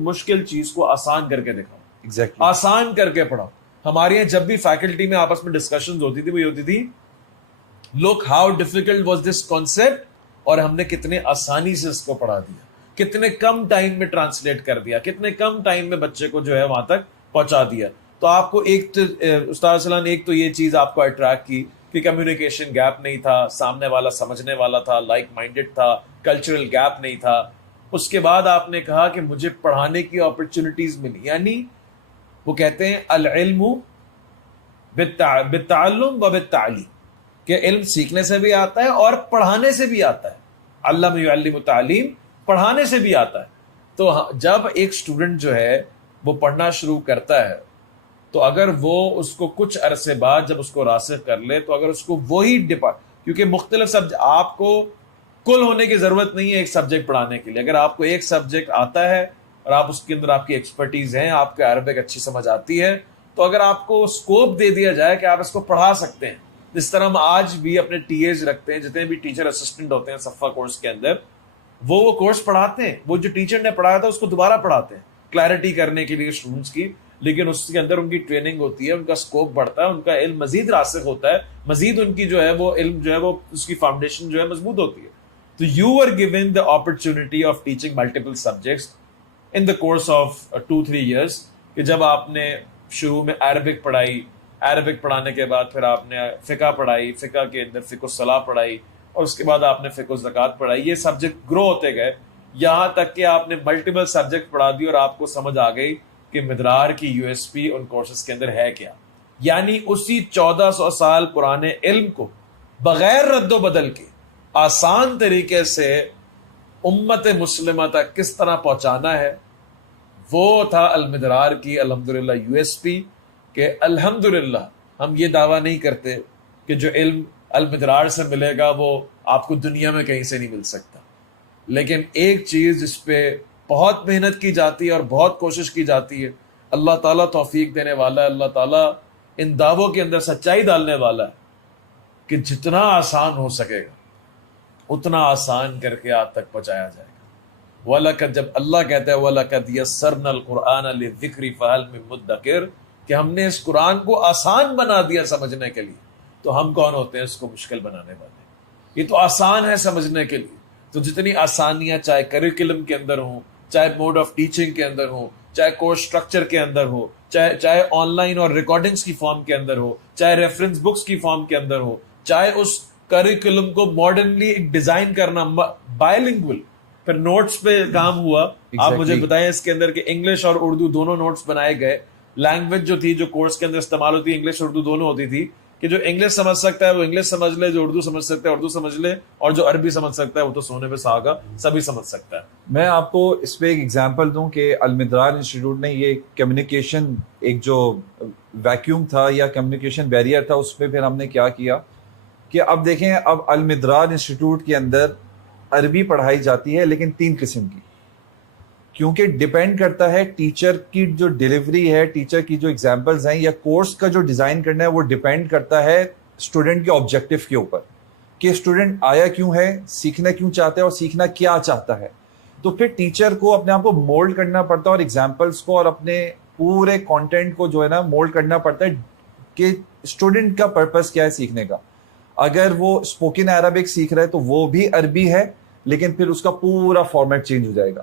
مشکل چیز کو آسان کر کے دکھاؤ، Exactly. آسان کر کے پڑھاؤ. ہمارے یہاں جب بھی فیکلٹی میں آپس میں ڈسکشنز ہوتی تھی وہ یہ ہوتی تھی look how difficult was this concept, اور ہم نے کتنے آسانی سے اس کو پڑھا دیا، کتنے کم ٹائم میں ٹرانسلیٹ کر دیا، کتنے کم ٹائم میں بچے کو جو ہے وہاں تک پہنچا دیا. تو آپ کو ایک استاد سلام ایک تو یہ چیز آپ کو اٹریکٹ کی کہ کمیونیکیشن گیپ نہیں تھا، سامنے والا سمجھنے والا تھا، لائک مائنڈڈ تھا، کلچرل گیپ نہیں تھا. اس کے بعد آپ نے کہا کہ مجھے پڑھانے کی اپرچونٹیز ملی، یعنی وہ کہتے ہیں العلم بالتعلم و بالتعلیم، کہ علم سیکھنے سے بھی آتا ہے اور پڑھانے سے بھی آتا ہے. علم یعلم تعلیم، پڑھانے سے بھی آتا ہے. تو جب ایک سٹوڈنٹ جو ہے وہ پڑھنا شروع کرتا ہے تو اگر وہ اس کو کچھ عرصے بعد جب اس کو راسخ کر لے، تو اگر اس کو وہی کیونکہ مختلف سبجیکٹ، آپ کو کل ہونے کی ضرورت نہیں ہے ایک سبجیکٹ پڑھانے کے لیے. اگر آپ کو ایک سبجیکٹ آتا ہے اور آپ اس کے اندر آپ کی ایکسپرٹیز ہیں، آپ کے عربک اچھی سمجھ آتی ہے، تو اگر آپ کو اسکوپ دے دیا جائے کہ آپ اس کو پڑھا سکتے ہیں، جس طرح ہم آج بھی اپنے ٹی ایز رکھتے ہیں، جتنے بھی ٹیچر اسسٹنٹ ہوتے ہیں صفا کورس کے اندر، وہ کورس پڑھاتے ہیں، وہ جو ٹیچر نے پڑھایا تھا اس کو دوبارہ پڑھاتے ہیں کلیئرٹی کرنے کے لیے اسٹوڈنٹس کی. لیکن اس کے اندر ان کی ٹریننگ ہوتی ہے، ان کا اسکوپ بڑھتا ہے، ان کا علم مزید راسخ ہوتا ہے، مزید ان کی جو ہے وہ علم جو ہے وہ اس کی فاؤنڈیشن جو ہے مضبوط ہوتی ہے. تو you are given the opportunity of teaching multiple subjects in the course of 2-3 years, کہ جب آپ نے شروع میں عربک پڑھائی، عربک پڑھانے کے بعد پھر آپ نے فقہ پڑھائی، فقہ کے اندر فقہ الصلاح پڑھائی، اور اس کے بعد آپ نے فقہ الزکوٰۃ پڑھائی. یہ سبجیکٹ گرو ہوتے گئے. یہاں تک کہ آپ نے ملٹیپل سبجیکٹ پڑھا دی اور آپ کو سمجھ آ گئی کہ مدرار کی یو ایس پی ان کورسز کے اندر ہے کیا. یعنی اسی 1400 سال پرانے علم کو بغیر رد و بدل کے آسان طریقے سے امت مسلمہ تک کس طرح پہنچانا ہے، وہ تھا المدرار کی الحمدللہ یو ایس پی. کہ الحمدللہ ہم یہ دعویٰ نہیں کرتے کہ جو علم المدرار سے ملے گا وہ آپ کو دنیا میں کہیں سے نہیں مل سکتا، لیکن ایک چیز جس پہ بہت محنت کی جاتی ہے اور بہت کوشش کی جاتی ہے، اللہ تعالیٰ توفیق دینے والا ہے، اللہ تعالیٰ ان دعووں کے اندر سچائی ڈالنے والا ہے کہ جتنا آسان ہو سکے گا اتنا آسان کر کے آپ تک پہنچایا جائے گا. وَلَقَدْ جب اللہ کہتا ہے وَلَقَدْ يَسَّرْنَا الْقُرْآنَ لِلذِّكْرِ فَهَلْ مِن مُدَّكِرٍ، کہ ہم نے اس قرآن کو آسان بنا دیا سمجھنے کے لیے، تو ہم کون ہوتے ہیں اس کو مشکل بنانے والے؟ یہ تو آسان ہے سمجھنے کے لیے. تو جتنی آسانیاں چاہے کریکولم کے اندر ہوں، چاہے موڈ آف ٹیچنگ کے اندر ہوں، چاہے کورس سٹرکچر کے اندر ہو، چاہے آن لائن اور ریکارڈنگز کی فارم کے اندر ہو، چاہے ریفرنس بکس کی فارم کے اندر ہو، چاہے اس کریکولم کو ماڈرنلی ڈیزائن کرنا بائلنگول، پھر نوٹس پہ کام ہوا. آپ مجھے بتائیں اس کے اندر کہ انگلش اور اردو دونوں نوٹس بنائے گئے. لینگویج جو تھی جو کورس کے اندر استعمال ہوتی ہے انگلش اردو دونوں ہوتی تھی، کہ جو انگلش سمجھ سکتا ہے وہ انگلش سمجھ لے، جو اردو سمجھ سکتا ہے اردو سمجھ لے، اور جو عربی سمجھ سکتا ہے وہ تو سونے پہ سہاگا سبھی سمجھ سکتا ہے. میں آپ کو اس پہ ایک ایگزامپل دوں کہ المدرار انسٹیٹیوٹ نے یہ کمیونیکیشن ایک جو ویکیوم تھا یا کمیونیکیشن بیریئر تھا، اس پہ پھر ہم نے کیا کیا کہ اب دیکھیں، اب المدرار انسٹیٹیوٹ کے اندر عربی پڑھائی جاتی ہے لیکن 3 قسم کی، کیونکہ ڈیپینڈ کرتا ہے ٹیچر کی جو ڈیلیوری ہے، ٹیچر کی جو ایگزامپلز ہیں یا کورس کا جو ڈیزائن کرنا ہے، وہ ڈیپینڈ کرتا ہے اسٹوڈنٹ کے آبجیکٹیو کے اوپر کہ اسٹوڈنٹ آیا کیوں ہے، سیکھنا کیوں چاہتا ہے اور سیکھنا کیا چاہتا ہے. تو پھر ٹیچر کو اپنے آپ کو مولڈ کرنا پڑتا ہے اور ایگزامپلس کو اور اپنے پورے کانٹینٹ کو جو ہے نا مولڈ کرنا پڑتا ہے کہ اسٹوڈنٹ کا پرپس کیا ہے سیکھنے کا. اگر وہ اسپوکن عربک سیکھ رہا ہے تو وہ بھی عربی ہے، لیکن پھر اس کا پورا فارمیٹ چینج ہو جائے گا،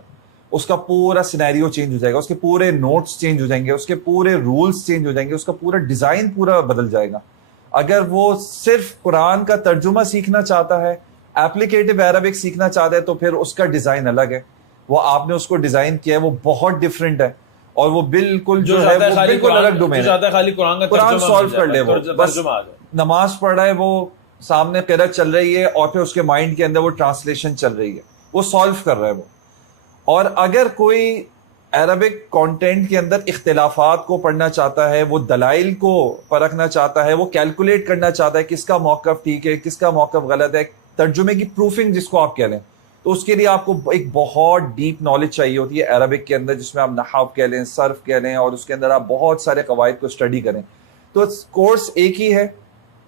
اس کا پورا سینیریو چینج ہو جائے گا، اس کے پورے نوٹس چینج ہو جائیں گے، اس کے پورے رولز چینج ہو جائیں گے، اس کا پورا ڈیزائن پورا بدل جائے گا. اگر وہ صرف قرآن کا ترجمہ سیکھنا چاہتا ہے، ایپلیکیٹو عربک سیکھنا چاہتا ہے، تو پھر اس کا ڈیزائن الگ ہے. وہ آپ نے اس کو ڈیزائن کیا ہے، وہ بہت ڈفرینٹ ہے اور وہ بالکل جو ہے وہ بالکل الگ ڈومین ہے. خالی قرآن سالو کر لے، وہ بس نماز پڑھ رہا ہے، وہ سامنے قرأت چل رہی ہے اور پھر اس کے مائنڈ کے اندر وہ ٹرانسلیشن چل رہی ہے، وہ سالو کر رہا ہے وہ. اور اگر کوئی عربک کانٹینٹ کے اندر اختلافات کو پڑھنا چاہتا ہے، وہ دلائل کو پرکھنا چاہتا ہے، وہ کیلکولیٹ کرنا چاہتا ہے کس کا موقف ٹھیک ہے کس کا موقف غلط ہے، ترجمے کی پروفنگ جس کو آپ کہہ لیں، تو اس کے لیے آپ کو ایک بہت ڈیپ نالج چاہیے ہوتی ہے عربک کے اندر، جس میں آپ نحو کہہ لیں، صرف کہہ لیں، اور اس کے اندر آپ بہت سارے قواعد کو اسٹڈی کریں. تو کورس ایک ہی ہے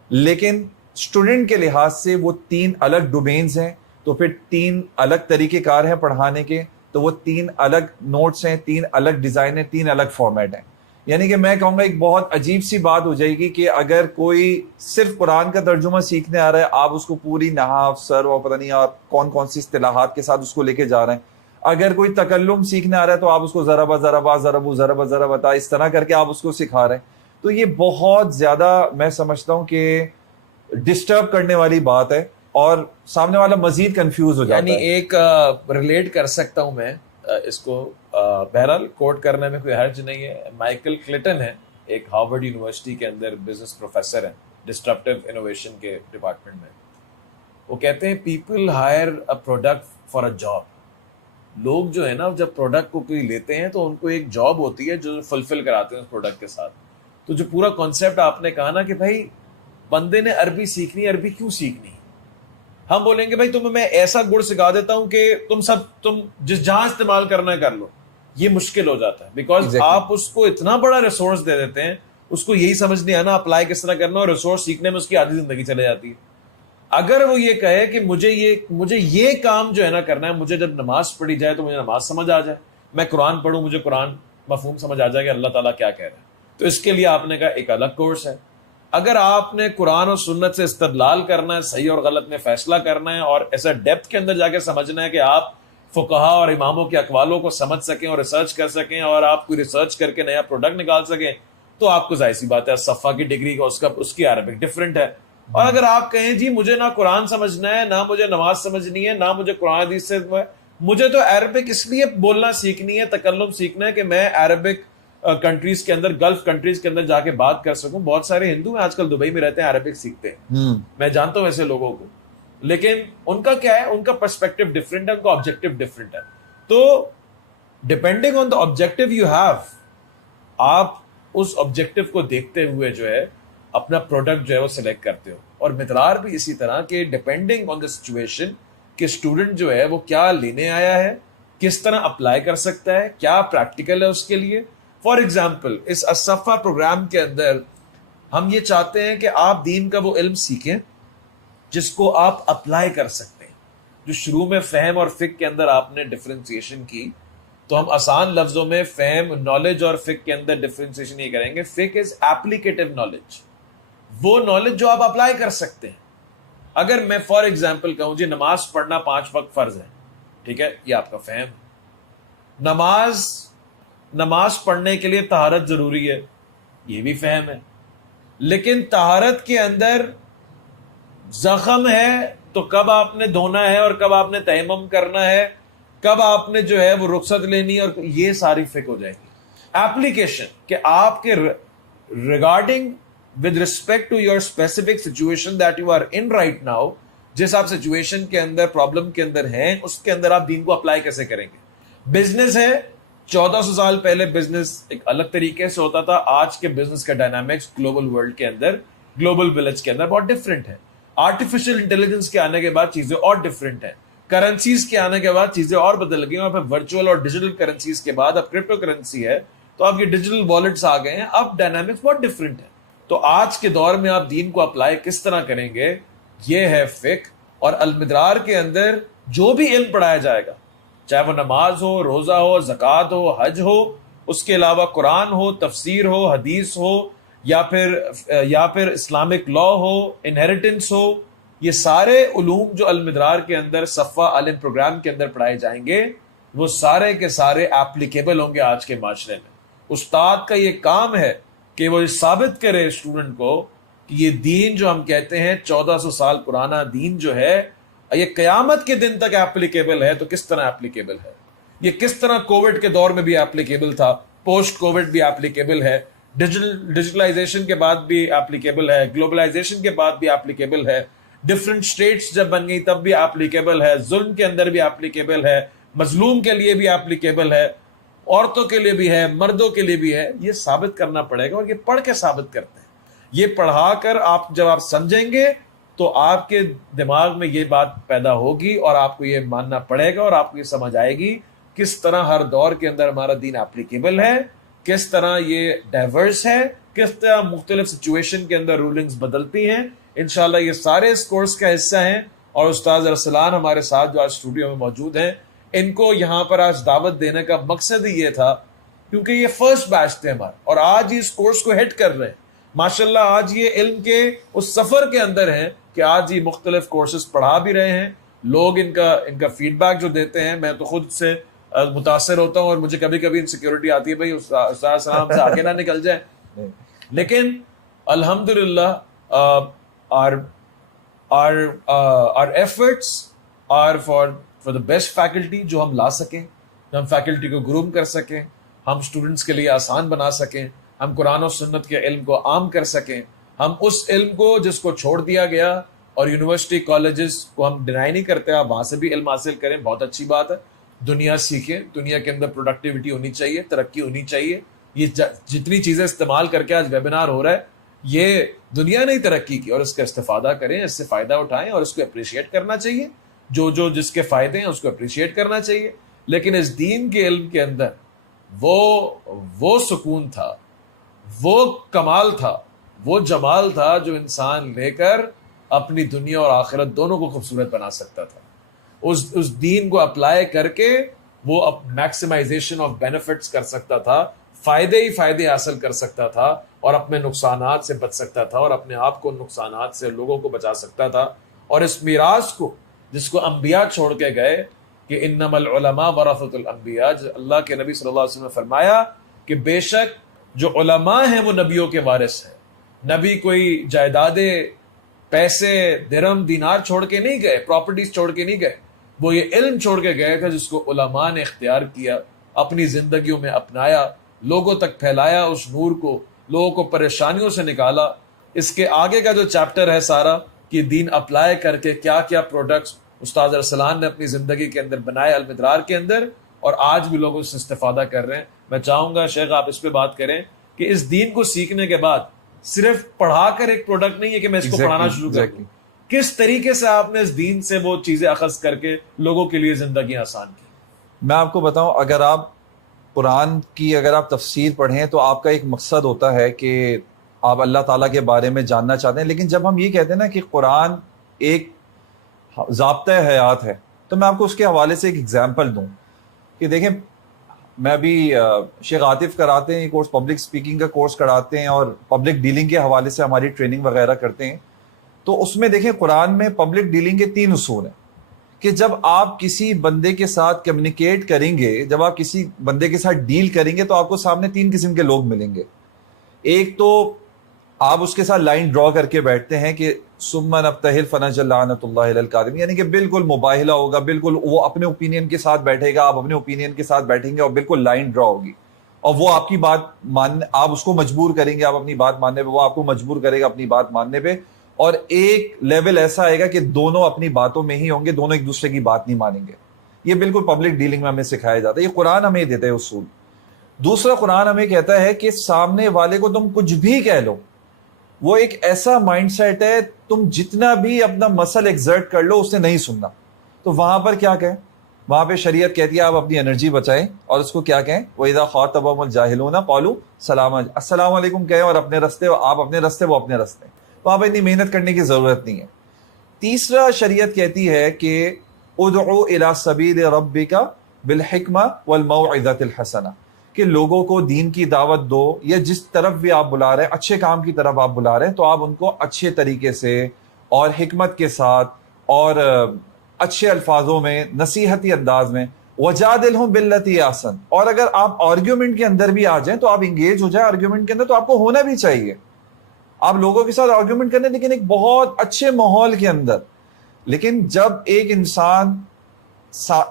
لیکن اسٹوڈنٹ کے لحاظ سے وہ 3 الگ ڈومینز ہیں، تو پھر 3 الگ طریقہ کار ہیں پڑھانے کے، تو وہ 3 الگ نوٹس ہیں، 3 الگ ڈیزائن ہیں، 3 الگ فارمیٹ ہیں. یعنی کہ میں کہوں گا ایک بہت عجیب سی بات ہو جائے گی کہ اگر کوئی صرف قرآن کا ترجمہ سیکھنے آ رہا ہے، آپ اس کو پوری نحو صرف اور پتہ نہیں آپ کون کون سی اصطلاحات کے ساتھ اس کو لے کے جا رہے ہیں. اگر کوئی تکلم سیکھنے آ رہا ہے تو آپ اس کو ضربہ ضربہ ضربو ضربہ ضربتا اس طرح کر کے آپ اس کو سکھا رہے ہیں. تو یہ بہت زیادہ میں سمجھتا ہوں کہ ڈسٹرب کرنے والی بات ہے اور سامنے والا مزید کنفیوز ہو جاتا ہے. یعنی ایک ریلیٹ کر سکتا ہوں میں اس کو، بہرحال کوٹ کرنے میں کوئی حرج نہیں ہے. مائیکل کلٹن ہے، ایک ہارورڈ یونیورسٹی کے اندر بزنس پروفیسر ہیں، ڈسٹرپٹیو انوویشن کے ڈپارٹمنٹ میں. وہ کہتے ہیں people hire a product for a job. لوگ جو ہے نا جب پروڈکٹ کو کوئی لیتے ہیں تو ان کو ایک جاب ہوتی ہے جو فلفل کراتے ہیں اس پروڈکٹ کے ساتھ. تو جو پورا کانسیپٹ آپ نے کہا نا کہ بھائی بندے نے عربی سیکھنی، عربی کیوں سیکھنی؟ ہم بولیں گے بھائی تمہیں میں ایسا گڑ سکھا دیتا ہوں کہ تم جس جہاں استعمال کرنا ہے کر لو. یہ مشکل ہو جاتا ہے بیکاز آپ اس کو اتنا بڑا ریسورس دے دیتے ہیں، اس کو یہی سمجھ نہیں آنا اپلائی کس طرح کرنا، اور ریسورس سیکھنے میں اس کی آدھی زندگی چلے جاتی ہے. اگر وہ یہ کہے کہ مجھے یہ کام جو ہے نا کرنا ہے، مجھے جب نماز پڑھی جائے تو مجھے نماز سمجھ آ جائے، میں قرآن پڑھوں مجھے قرآن مفہوم سمجھ آ جائے کہ اللہ تعالیٰ کیا کہہ رہا ہے، تو اس کے لیے آپ نے کہا ایک الگ کورس ہے. اگر آپ نے قرآن اور سنت سے استدلال کرنا ہے، صحیح اور غلط میں فیصلہ کرنا ہے، اور ایسا ڈیپتھ کے اندر جا کے سمجھنا ہے کہ آپ فقہا اور اماموں کے اقوالوں کو سمجھ سکیں اور ریسرچ کر سکیں اور آپ کوئی ریسرچ کر کے نیا پروڈکٹ نکال سکیں، تو آپ کو ظاہر سی بات ہے صفحہ کی ڈگری کا اس کی عربک ڈفرینٹ ہے. اور اگر آپ کہیں جی مجھے نہ قرآن سمجھنا ہے، نہ مجھے نماز سمجھنی ہے، نہ مجھے قرآن حدیث سے مجھے تو عربک اس لیے بولنا سیکھنی ہے, تکلم سیکھنا ہے کہ میں عربک کنٹریز کے اندر, گلف کنٹریز کے اندر جا کے بات کر سکوں. بہت سارے ہندو ہیں آج کل دبئی میں رہتے ہیں, عربک سیکھتے ہیں, میں جانتا ہوں ایسے لوگوں کو, لیکن ان کا کیا ہے, ان کا پرسپیکٹو ڈفرینٹ ہے, ان کا آبجیکٹو ڈفرینٹ ہے. تو depending on the objective you have, آپ اس آبجیکٹو کو دیکھتے ہوئے جو ہے اپنا پروڈکٹ جو ہے وہ سلیکٹ کرتے ہو. اور مدرار بھی اسی طرح کہ ڈپینڈنگ آن دا سچویشن کہ اسٹوڈنٹ جو ہے وہ کیا لینے آیا ہے, کس طرح اپلائی کر سکتا ہے, کیا پریکٹیکل ہے اس کے لیے. For example us Al Safa programme کے اندر ہم یہ چاہتے ہیں کہ آپ دین کا وہ علم سیکھیں جس کو آپ اپلائی کر سکتے ہیں. جو شروع میں فہم اور فقہ کے اندر آپ نے ڈفرینسیشن کی, تو ہم آسان لفظوں میں فہم, نالج اور فقہ کے اندر ڈفرینسیشن یہ کریں گے. فقہ از ایپلیکیٹو نالج, وہ نالج جو آپ اپلائی کر سکتے ہیں. اگر میں فار ایگزامپل کہوں جی نماز پڑھنا 5 وقت فرض ہے, ٹھیک ہے, یہ آپ کا فہم. نماز پڑھنے کے لیے طہارت ضروری ہے, یہ بھی فہم ہے. لیکن طہارت کے اندر زخم ہے تو کب آپ نے دھونا ہے اور کب آپ نے تیمم کرنا ہے, کب آپ نے جو ہے وہ رخصت لینی ہے, اور یہ ساری فقہ ہو جائے گی. ایپلیکیشن کہ آپ کے regarding with respect to your specific situation that you are in right now, جس آپ سچویشن کے اندر, پرابلم کے اندر ہیں, اس کے اندر آپ دین کو اپلائی کیسے کریں گے. بزنس ہے, 1400 سال پہلے بزنس ایک الگ طریقے سے ہوتا تھا. آج کے بزنس کا ڈائنامکس گلوبل ورلڈ کے اندر, گلوبل ولیج کے اندر بہت ڈفرینٹ ہے. آرٹیفیشل انٹیلیجنس کے آنے کے بعد چیزیں اور ڈفرینٹ ہیں. کرنسیز کے آنے کے بعد چیزیں اور بدل گئی, اور پھر ورچوئل اور ڈیجیٹل کرنسیز کے بعد اب کرپٹو کرنسی ہے, تو اب یہ ڈیجیٹل والیٹس آ گئے ہیں. اب ڈائنامکس بہت ڈفرینٹ ہے. تو آج کے دور میں آپ دین کو اپلائی کس طرح کریں گے, یہ ہے فقہ. اور المدرار کے اندر جو بھی علم پڑھایا جائے گا, چاہے وہ نماز ہو, روزہ ہو, زکوٰۃ ہو, حج ہو, اس کے علاوہ قرآن ہو, تفسیر ہو, حدیث ہو, یا پھر اسلامک لا ہو, انہیریٹنس ہو, یہ سارے علوم جو المدرار کے اندر صفا علم پروگرام کے اندر پڑھائے جائیں گے, وہ سارے کے سارے ایپلیکیبل ہوں گے آج کے معاشرے میں. استاد کا یہ کام ہے کہ وہ ثابت کرے اسٹوڈنٹ کو کہ یہ دین جو ہم کہتے ہیں 1400 سال پرانا دین جو ہے, یہ قیامت کے دن تک ایپلیکیبل ہے. تو کس طرح ایپلیکیبل ہے, یہ کس طرح کووڈ کے دور میں بھی ایپلیکیبل تھا, پوسٹ کووڈ بھی ایپلیکیبل ہے, ڈیجیٹلائزیشن کے بعد بھی ایپلیکیبل ہے, گلوبلائزیشن کے بعد بھی ایپلیکیبل ہے, ڈفرنٹ اسٹیٹس جب بن گئی تب بھی ایپلیکیبل ہے, ظلم کے اندر بھی ایپلیکیبل ہے, مظلوم کے لیے بھی ایپلیکیبل ہے, عورتوں کے لیے بھی ہے, مردوں کے لیے بھی ہے. یہ ثابت کرنا پڑے گا, اور یہ پڑھ کے ثابت کرتے ہیں. یہ پڑھا کر جب آپ سمجھیں گے تو آپ کے دماغ میں یہ بات پیدا ہوگی, اور آپ کو یہ ماننا پڑے گا, اور آپ کو یہ سمجھ آئے گی کس طرح ہر دور کے اندر ہمارا دین ایپلیکیبل ہے, کس طرح یہ ڈائیورس ہے, کس طرح مختلف سچویشن کے اندر رولنگز بدلتی ہیں. انشاءاللہ یہ سارے اس کورس کا حصہ ہیں. اور استاد ارسلان ہمارے ساتھ جو آج اسٹوڈیو میں موجود ہیں, ان کو یہاں پر آج دعوت دینے کا مقصد ہی یہ تھا, کیونکہ یہ فرسٹ بیچ تھے ہمارے, اور آج اس کورس کو ہٹ کر رہے ہیں. ماشاءاللہ آج یہ علم کے اس سفر کے اندر ہیں کہ آج یہ مختلف کورسز پڑھا بھی رہے ہیں. لوگ ان کا فیڈ بیک جو دیتے ہیں, میں تو خود سے متاثر ہوتا ہوں, اور مجھے کبھی کبھی انسیکیورٹی آتی ہے بھائی استاد سلام سے آگے نہ نکل جائیں. لیکن الحمدللہ our efforts are for the best faculty, جو ہم لا سکیں, ہم فیکلٹی کو گروم کر سکیں, ہم اسٹوڈنٹس کے لیے آسان بنا سکیں, ہم قرآن و سنت کے علم کو عام کر سکیں. ہم اس علم کو جس کو چھوڑ دیا گیا, اور یونیورسٹی کالجز کو ہم ڈینائی نہیں کرتے, آپ وہاں سے بھی علم حاصل کریں, بہت اچھی بات ہے. دنیا سیکھیں, دنیا کے اندر پروڈکٹیوٹی ہونی چاہیے, ترقی ہونی چاہیے. یہ جتنی چیزیں استعمال کر کے آج ویبینار ہو رہا ہے, یہ دنیا نے ہی ترقی کی, اور اس کا استفادہ کریں, اس سے فائدہ اٹھائیں, اور اس کو اپریشیٹ کرنا چاہیے. جو جس کے فائدے ہیں اس کو اپریشیٹ کرنا چاہیے. لیکن اس دین کے علم کے اندر وہ سکون تھا, وہ کمال تھا, وہ جمال تھا جو انسان لے کر اپنی دنیا اور آخرت دونوں کو خوبصورت بنا سکتا تھا. اس دین کو اپلائی کر کے وہ میکسیمائزیشن آف بینیفٹس کر سکتا تھا, فائدے ہی فائدے حاصل کر سکتا تھا, اور اپنے نقصانات سے بچ سکتا تھا, اور اپنے آپ کو نقصانات سے لوگوں کو بچا سکتا تھا. اور اس میراث کو جس کو انبیاء چھوڑ کے گئے کہ انما العلماء ورثۃ الانبیاء, اللہ کے نبی صلی اللہ علیہ وسلم نے فرمایا کہ بے شک جو علماء ہیں وہ نبیوں کے وارث ہیں. نبی کوئی جائیدادیں, پیسے, درہم, دینار چھوڑ کے نہیں گئے, پراپرٹیز چھوڑ کے نہیں گئے. وہ یہ علم چھوڑ کے گئے تھے جس کو علماء نے اختیار کیا، اپنی زندگیوں میں اپنایا، لوگوں تک پھیلایا اس نور کو، لوگوں کو پریشانیوں سے نکالا۔ اس کے آگے کا جو چیپٹر ہے سارا کہ دین اپلائی کر کے کیا کیا پروڈکٹس استاد ارسلان نے اپنی زندگی کے اندر بنائے المدرار کے اندر، اور آج بھی لوگ اس سے استفادہ کر رہے ہیں۔ میں چاہوں گا شیخ آپ اس پہ بات کریں کہ اس دین کو سیکھنے کے بعد صرف پڑھا کر ایک پروڈکٹ نہیں ہے کہ میں اس کو پڑھانا شروع کر دوں، کس طریقے سے آپ نے اس دین سے وہ چیزیں اخذ کر کے لوگوں کے لیے زندگی آسان کی؟ میں آپ کو بتاؤں، اگر آپ قرآن کی اگر آپ تفسیر پڑھیں تو آپ کا ایک مقصد ہوتا ہے کہ آپ اللہ تعالیٰ کے بارے میں جاننا چاہتے ہیں، لیکن جب ہم یہ کہتے ہیں نا کہ قرآن ایک ضابطۂ حیات ہے، تو میں آپ کو اس کے حوالے سے ایک ایگزامپل دوں کہ دیکھیں، میں ابھی شیخ عاطف کراتے ہیں کورس، پبلک سپیکنگ کا کورس کراتے ہیں اور پبلک ڈیلنگ کے حوالے سے ہماری ٹریننگ وغیرہ کرتے ہیں۔ تو اس میں دیکھیں قرآن میں پبلک ڈیلنگ کے 3 اصول ہیں کہ جب آپ کسی بندے کے ساتھ کمیونیکیٹ کریں گے، جب آپ کسی بندے کے ساتھ ڈیل کریں گے تو آپ کو سامنے 3 قسم کے لوگ ملیں گے۔ ایک تو آپ اس کے ساتھ لائن ڈرا کر کے بیٹھتے ہیں کہ ثم نبتہل فنجعل لعنۃ اللہ علی الکاذبین، یعنی کہ بالکل مباہلہ ہوگا، بالکل وہ اپنے اوپینین کے ساتھ بیٹھے گا، آپ اپنے اوپینین کے ساتھ بیٹھیں گے اور بالکل لائن ڈرا ہوگی، اور وہ آپ کی بات ماننے، آپ اس کو مجبور کریں گے، آپ اپنی بات ماننے پہ، وہ آپ کو مجبور کرے گا اپنی بات ماننے پہ، اور ایک لیول ایسا آئے گا کہ دونوں اپنی باتوں میں ہی ہوں گے، دونوں ایک دوسرے کی بات نہیں مانیں گے۔ یہ بالکل پبلک ڈیلنگ میں ہمیں سکھایا جاتا ہے، یہ قرآن ہمیں دیتا ہے اصول۔ دوسرا، قرآن ہمیں کہتا ہے کہ سامنے والے کو تم کچھ بھی کہہ لو، وہ ایک ایسا مائنڈ سیٹ ہے، تم جتنا بھی اپنا مسل ایکزرٹ کر لو اس نے نہیں سننا۔ تو وہاں پر کیا کہیں؟ وہاں پہ شریعت کہتی ہے آپ اپنی انرجی بچائیں اور اس کو کیا کہیں؟ وَإِذَا خَاطَبَهُمُ الْجَاهِلُونَ قَالُوا سَلَامًا، السلام علیکم کہیں، اور اپنے رستے، آپ اپنے رستے، وہ اپنے رستے، وہاں پہ اتنی محنت کرنے کی ضرورت نہیں ہے۔ تیسرا، شریعت کہتی ہے کہ ادعو الی سبیل ربک بالحکمہ والموعظۃ الحسنہ، کہ لوگوں کو دین کی دعوت دو، یا جس طرف بھی آپ بلا رہے ہیں، اچھے کام کی طرف آپ بلا رہے ہیں، تو آپ ان کو اچھے طریقے سے اور حکمت کے ساتھ اور اچھے الفاظوں میں، نصیحتی انداز میں، وجادلہم باللتی احسن، اور اگر آپ آرگیومنٹ کے اندر بھی آ جائیں تو آپ انگیج ہو جائیں آرگیومنٹ کے اندر، تو آپ کو ہونا بھی چاہیے، آپ لوگوں کے ساتھ آرگیومنٹ کرنے، لیکن ایک بہت اچھے ماحول کے اندر۔ لیکن جب ایک انسان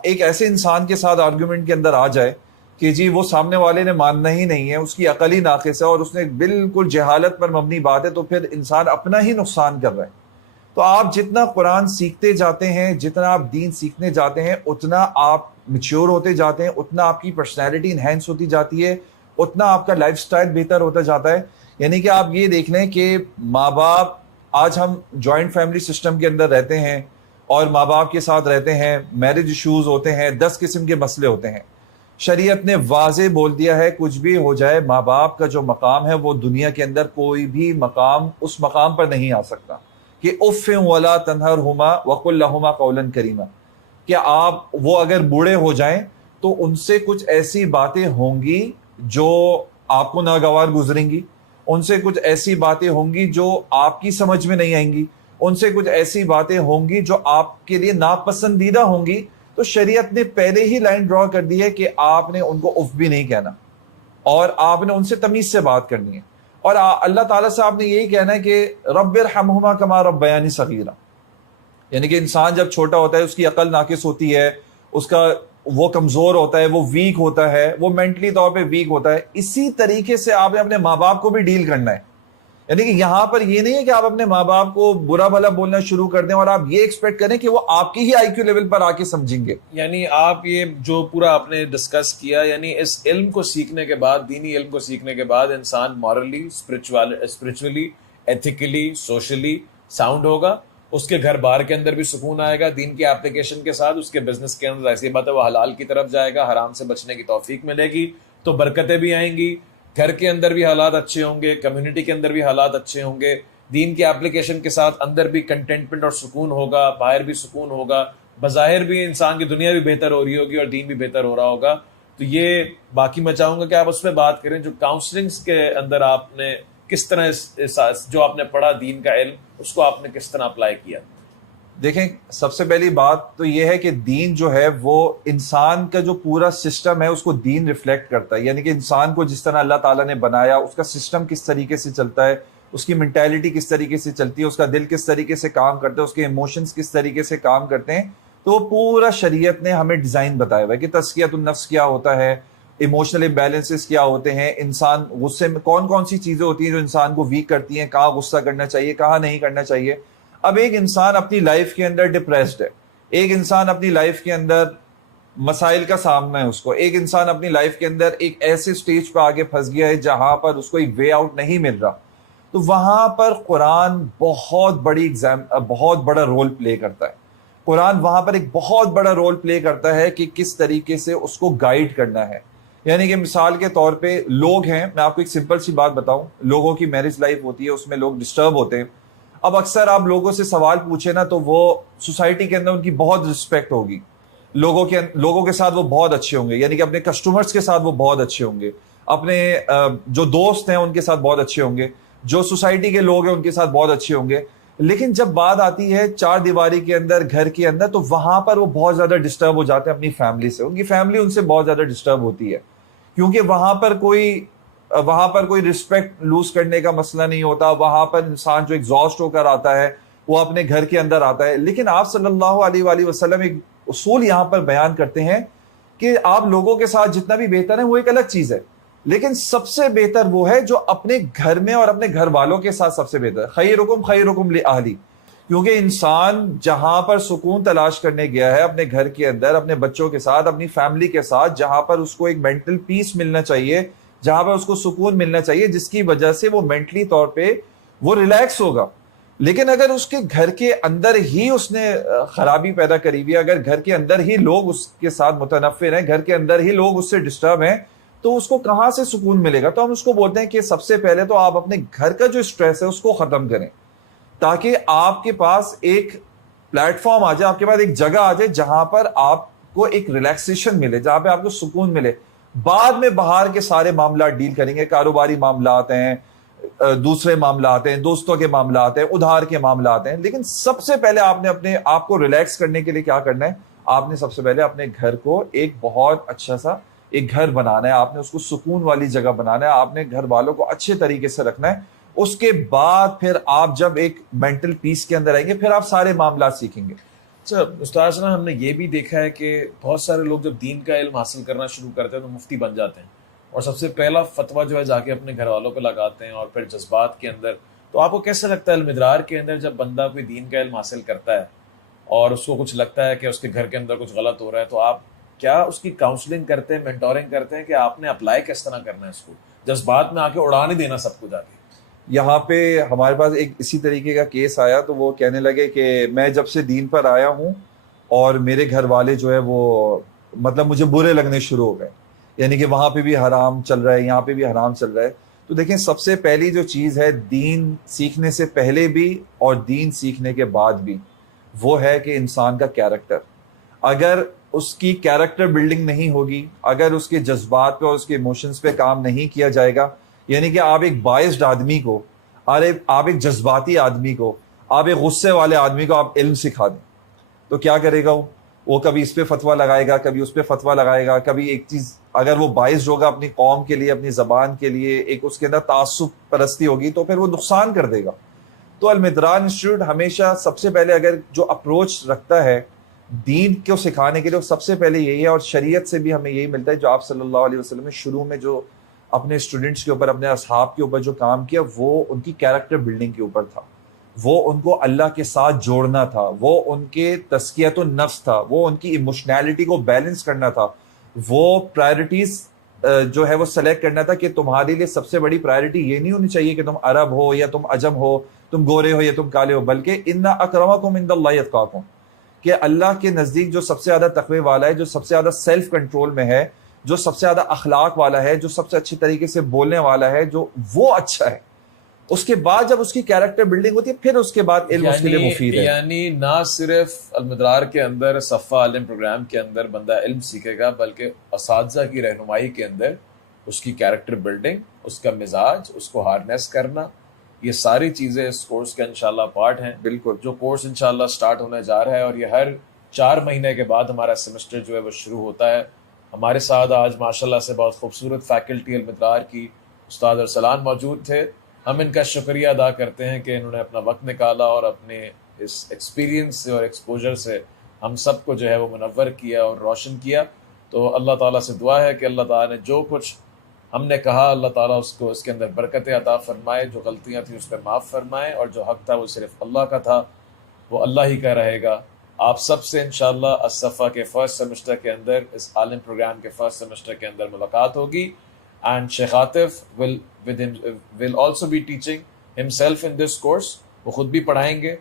ایک ایسے انسان کے ساتھ آرگیومنٹ کے اندر آ جائے کہ جی وہ سامنے والے نے ماننا ہی نہیں ہے، اس کی عقل ہی ناقص ہے اور اس نے بالکل جہالت پر مبنی بات ہے، تو پھر انسان اپنا ہی نقصان کر رہا ہے۔ تو آپ جتنا قرآن سیکھتے جاتے ہیں، جتنا آپ دین سیکھنے جاتے ہیں، اتنا آپ میچور ہوتے جاتے ہیں، اتنا آپ کی پرسنالٹی انہینس ہوتی جاتی ہے، اتنا آپ کا لائف سٹائل بہتر ہوتا جاتا ہے۔ یعنی کہ آپ یہ دیکھ لیں کہ ماں باپ، آج ہم جوائنٹ فیملی سسٹم کے اندر رہتے ہیں اور ماں باپ کے ساتھ رہتے ہیں، میرج ایشوز ہوتے ہیں، 10 قسم کے مسئلے ہوتے ہیں۔ شریعت نے واضح بول دیا ہے کچھ بھی ہو جائے، ماں باپ کا جو مقام ہے وہ دنیا کے اندر کوئی بھی مقام اس مقام پر نہیں آ سکتا، کہ اف ولا تنہرہما وقل لہما قولا کریما، کہ آپ وہ اگر بوڑھے ہو جائیں تو ان سے کچھ ایسی باتیں ہوں گی جو آپ کو ناگوار گزریں گی، ان سے کچھ ایسی باتیں ہوں گی جو آپ کی سمجھ میں نہیں آئیں گی، ان سے کچھ ایسی باتیں ہوں گی جو آپ کے لیے ناپسندیدہ ہوں گی۔ تو شریعت نے پہلے ہی لائن ڈرا کر دی ہے کہ آپ نے ان کو اف بھی نہیں کہنا، اور آپ نے ان سے تمیز سے بات کرنی ہے، اور اللہ تعالیٰ سے آپ نے یہی کہنا ہے کہ رب ارحمہما کما ربیانی صغیرا، یعنی کہ انسان جب چھوٹا ہوتا ہے، اس کی عقل ناقص ہوتی ہے، اس کا وہ کمزور ہوتا ہے، وہ ویک ہوتا ہے، وہ مینٹلی طور پہ ویک ہوتا ہے، اسی طریقے سے آپ نے اپنے ماں باپ کو بھی ڈیل کرنا ہے۔ یعنی کہ یہاں پر یہ نہیں ہے کہ آپ اپنے ماں باپ کو برا بھلا بولنا شروع کر دیں اور آپ یہ ایکسپیکٹ کریں کہ وہ آپ کی ہی آئی کیو لیول پر آ کے سمجھیں گے۔ یعنی آپ یہ جو پورا آپ نے ڈسکس کیا، یعنی اس علم کو سیکھنے کے بعد، دینی علم کو سیکھنے کے بعد انسان morally, spiritually, ethically, socially sound ہوگا، اس کے گھر بار کے اندر بھی سکون آئے گا دین کی ایپلیکیشن کے ساتھ، اس کے بزنس کے اندر ایسی بات ہے وہ حلال کی طرف جائے گا، حرام سے بچنے کی توفیق ملے گی، تو برکتیں بھی آئیں گی، گھر کے اندر بھی حالات اچھے ہوں گے، کمیونٹی کے اندر بھی حالات اچھے ہوں گے، دین کی ایپلیکیشن کے ساتھ اندر بھی کنٹینٹمنٹ اور سکون ہوگا، باہر بھی سکون ہوگا، بظاہر بھی انسان کی دنیا بھی بہتر ہو رہی ہوگی اور دین بھی بہتر ہو رہا ہوگا۔ تو یہ باقی میں چاہوں گا کہ آپ اس پہ بات کریں، جو کاؤنسلنگز کے اندر آپ نے کس طرح جو آپ نے پڑھا دین کا علم، اس کو آپ نے کس طرح اپلائی کیا؟ دیکھیں، سب سے پہلی بات تو یہ ہے کہ دین جو ہے وہ انسان کا جو پورا سسٹم ہے اس کو دین ریفلیکٹ کرتا ہے، یعنی کہ انسان کو جس طرح اللہ تعالیٰ نے بنایا، اس کا سسٹم کس طریقے سے چلتا ہے، اس کی مینٹیلٹی کس طریقے سے چلتی ہے، اس کا دل کس طریقے سے کام کرتا ہے، اس کے ایموشنز کس طریقے سے کام کرتے ہیں، تو پورا شریعت نے ہمیں ڈیزائن بتایا ہوا ہے کہ تزکیۃ النفس کیا ہوتا ہے، ایموشنل امبیلنسز کیا ہوتے ہیں، انسان غصے میں کون کون سی چیزیں ہوتی ہیں جو انسان کو ویک کرتی ہیں، کہاں غصہ کرنا چاہیے کہاں نہیں کرنا چاہیے. اب ایک انسان اپنی لائف کے اندر ڈپریسڈ ہے، ایک انسان اپنی لائف کے اندر مسائل کا سامنا ہے اس کو، ایک انسان اپنی لائف کے اندر ایک ایسے سٹیج پہ آگے پھنس گیا ہے جہاں پر اس کو ایک وے آؤٹ نہیں مل رہا، تو وہاں پر قرآن بہت بڑا رول پلے کرتا ہے. قرآن وہاں پر ایک بہت بڑا رول پلے کرتا ہے کہ کس طریقے سے اس کو گائیڈ کرنا ہے. یعنی کہ مثال کے طور پہ لوگ ہیں، میں آپ کو ایک سمپل سی بات بتاؤں، لوگوں کی میرج لائف ہوتی ہے، اس میں لوگ ڈسٹرب ہوتے ہیں. اب اکثر آپ لوگوں سے سوال پوچھیں نا تو وہ سوسائٹی کے اندر ان کی بہت رسپیکٹ ہوگی، لوگوں کے ساتھ وہ بہت اچھے ہوں گے، یعنی کہ اپنے کسٹمرز کے ساتھ وہ بہت اچھے ہوں گے، اپنے جو دوست ہیں ان کے ساتھ بہت اچھے ہوں گے، جو سوسائٹی کے لوگ ہیں ان کے ساتھ بہت اچھے ہوں گے. لیکن جب بات آتی ہے چار دیواری کے اندر، گھر کے اندر، تو وہاں پر وہ بہت زیادہ ڈسٹرب ہو جاتے ہیں اپنی فیملی سے، ان کی فیملی ان سے بہت زیادہ ڈسٹرب ہوتی ہے، کیونکہ وہاں پر کوئی رسپیکٹ لوز کرنے کا مسئلہ نہیں ہوتا. وہاں پر انسان جو ایگزاسٹ ہو کر آتا ہے وہ اپنے گھر کے اندر آتا ہے. لیکن آپ صلی اللہ علیہ وآلہ وسلم ایک اصول یہاں پر بیان کرتے ہیں کہ آپ لوگوں کے ساتھ جتنا بھی بہتر ہے وہ ایک الگ چیز ہے، لیکن سب سے بہتر وہ ہے جو اپنے گھر میں اور اپنے گھر والوں کے ساتھ سب سے بہتر ہے. خیرکم لأہلی، کیونکہ انسان جہاں پر سکون تلاش کرنے گیا ہے اپنے گھر کے اندر، اپنے بچوں کے ساتھ، اپنی فیملی کے ساتھ، جہاں پر اس کو ایک مینٹل پیس ملنا چاہیے، جہاں پر اس کو سکون ملنا چاہیے، جس کی وجہ سے وہ مینٹلی طور پہ وہ ریلیکس ہوگا. لیکن اگر اس کے گھر کے اندر ہی اس نے خرابی پیدا کری ہوئی ہے، اگر گھر کے اندر ہی لوگ اس کے ساتھ متنفر ہیں، گھر کے اندر ہی لوگ اس سے ڈسٹرب ہیں، تو اس کو کہاں سے سکون ملے گا؟ تو ہم اس کو بولتے ہیں کہ سب سے پہلے تو آپ اپنے گھر کا جو سٹریس ہے اس کو ختم کریں، تاکہ آپ کے پاس ایک پلیٹ فارم آ جائے، آپ کے پاس ایک جگہ آ جائے جہاں پر آپ کو ایک ریلیکسیشن ملے، جہاں پہ آپ کو سکون ملے. بعد میں باہر کے سارے معاملات ڈیل کریں گے، کاروباری معاملات ہیں، دوسرے معاملات ہیں، دوستوں کے معاملات ہیں، ادھار کے معاملات ہیں، لیکن سب سے پہلے آپ نے اپنے آپ کو ریلیکس کرنے کے لیے کیا کرنا ہے؟ آپ نے سب سے پہلے اپنے گھر کو ایک بہت اچھا سا ایک گھر بنانا ہے، آپ نے اس کو سکون والی جگہ بنانا ہے، آپ نے گھر والوں کو اچھے طریقے سے رکھنا ہے. اس کے بعد پھر آپ جب ایک مینٹل پیس کے اندر آئیں گے پھر آپ سارے معاملات سیکھیں گے. اچھا استاذ نا، ہم نے یہ بھی دیکھا ہے کہ بہت سارے لوگ جب دین کا علم حاصل کرنا شروع کرتے ہیں تو مفتی بن جاتے ہیں، اور سب سے پہلا فتویٰ جو ہے جا کے اپنے گھر والوں پہ لگاتے ہیں، اور پھر جذبات کے اندر. تو آپ کو کیسا لگتا ہے المدرار کے اندر جب بندہ کوئی دین کا علم حاصل کرتا ہے اور اس کو کچھ لگتا ہے کہ اس کے گھر کے اندر کچھ غلط ہو رہا ہے، تو آپ کیا اس کی کاؤنسلنگ کرتے ہیں، مینٹورنگ کرتے ہیں کہ آپ نے اپلائی کس طرح کرنا ہے اس کو، جذبات میں آ کے اڑا نہیں دینا سب کچھ آ کے؟ یہاں پہ ہمارے پاس ایک اسی طریقے کا کیس آیا، تو وہ کہنے لگے کہ میں جب سے دین پر آیا ہوں اور میرے گھر والے جو ہے وہ مطلب مجھے برے لگنے شروع ہو گئے، یعنی کہ وہاں پہ بھی حرام چل رہا ہے، یہاں پہ بھی حرام چل رہا ہے. تو دیکھیں، سب سے پہلی جو چیز ہے دین سیکھنے سے پہلے بھی اور دین سیکھنے کے بعد بھی، وہ ہے کہ انسان کا کیریکٹر. اگر اس کی کیریکٹر بلڈنگ نہیں ہوگی، اگر اس کے جذبات پہ اور اس کے ایموشنز پہ کام نہیں کیا جائے گا، یعنی کہ آپ ایک بائسڈ آدمی کو، آپ ایک جذباتی آدمی کو، آپ ایک غصے والے آدمی کو آپ علم سکھا دیں تو کیا کرے گا؟ وہ کبھی اس پہ فتویٰ لگائے گا، کبھی اس پہ فتویٰ لگائے گا. کبھی ایک چیز اگر وہ باعث ہوگا اپنی قوم کے لیے، اپنی زبان کے لیے، ایک اس کے اندر تعصب پرستی ہوگی تو پھر وہ نقصان کر دے گا. تو المدرار انسٹیٹیوٹ ہمیشہ سب سے پہلے اگر جو اپروچ رکھتا ہے دین کو سکھانے کے لیے، سب سے پہلے یہی ہے، اور شریعت سے بھی ہمیں یہی ملتا ہے جو آپ صلی اللہ علیہ وسلم نے شروع میں جو اپنے اسٹوڈنٹس کے اوپر، اپنے اصحاب کے اوپر جو کام کیا، وہ ان کی کیریکٹر بلڈنگ کے اوپر تھا، وہ ان کو اللہ کے ساتھ جوڑنا تھا، وہ ان کے تزکیۃ النفس تھا، وہ ان کی ایموشنالٹی کو بیلنس کرنا تھا، وہ پرائرٹیز جو ہے وہ سلیکٹ کرنا تھا کہ تمہارے لیے سب سے بڑی پرائرٹی یہ نہیں ہونی چاہیے کہ تم عرب ہو یا تم عجم ہو، تم گورے ہو یا تم کالے ہو، بلکہ ان اکرمکم عند اللہ اتقاکم، کہ اللہ کے نزدیک جو سب سے زیادہ تقوی والا ہے، جو سب سے زیادہ سیلف کنٹرول میں ہے، جو سب سے زیادہ اخلاق والا ہے، جو سب سے اچھے طریقے سے بولنے والا ہے، جو وہ اچھا ہے. اس کے بعد جب اس کی کیریکٹر بلڈنگ ہوتی ہے پھر اس کے بعد علم اس کے لیے مفید ہے. یعنی نہ صرف المدرار کے اندر، صفا عالم پروگرام کے اندر بندہ علم سیکھے گا، بلکہ اساتذہ کی رہنمائی کے اندر اس کی کیریکٹر بلڈنگ، اس کا مزاج، اس کو ہارنیس کرنا، یہ ساری چیزیں اس کورس کا انشاءاللہ پارٹ ہیں. بالکل. جو کورس انشاءاللہ سٹارٹ ہونے جا رہا ہے، اور یہ ہر 4 مہینے کے بعد ہمارا سیمسٹر جو ہے وہ شروع ہوتا ہے. ہمارے ساتھ آج ماشاءاللہ سے بہت خوبصورت فیکلٹی المدرار کی استاد ارسلان موجود تھے. ہم ان کا شکریہ ادا کرتے ہیں کہ انہوں نے اپنا وقت نکالا اور اپنے اس ایکسپیرینس سے اور ایکسپوجر سے ہم سب کو جو ہے وہ منور کیا اور روشن کیا. تو اللہ تعالیٰ سے دعا ہے کہ اللہ تعالیٰ نے جو کچھ ہم نے کہا اللہ تعالیٰ اس کو اس کے اندر برکتیں عطا فرمائے, جو غلطیاں تھیں اس پہ معاف فرمائے, اور جو حق تھا وہ صرف اللہ کا تھا, وہ اللہ ہی کا رہے گا. آپ سب سے انشاءاللہ الصفا کے فرسٹ سیمسٹر کے اندر, اس عالم پروگرام کے فرسٹ سیمسٹر کے اندر ملاقات ہوگی. And Sheikh Atif will also be teaching himself in this course. وہ خود بھی پڑھائیں گے,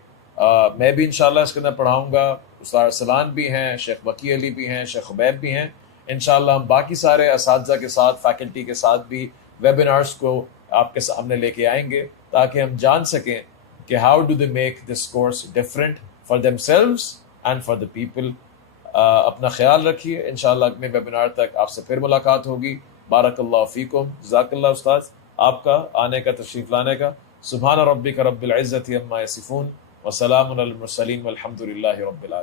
میں بھی انشاءاللہ اس کے اندر پڑھاؤں گا. استاد ارسلان بھی ہیں, شیخ وکی علی بھی ہیں, شیخ خبیب بھی ہیں. انشاءاللہ ہم باقی سارے اساتذہ کے ساتھ, فیکلٹی کے ساتھ بھی ویبینارس کو آپ کے سامنے لے کے آئیں گے, تاکہ ہم جان سکیں کہ how do they make this course different for them selves and for the people. اپنا خیال رکھیے. انشاءاللہ اگلے ویبینار تک آپ سے پھر ملاقات ہوگی. بارک اللہ فیکم, جزاک اللہ استاذ آپ کا آنے کا, تشریف لانے کا. سبحان ربک رب العزت عما یصفون وسلام علی المرسلین والحمد للہ رب العالمین.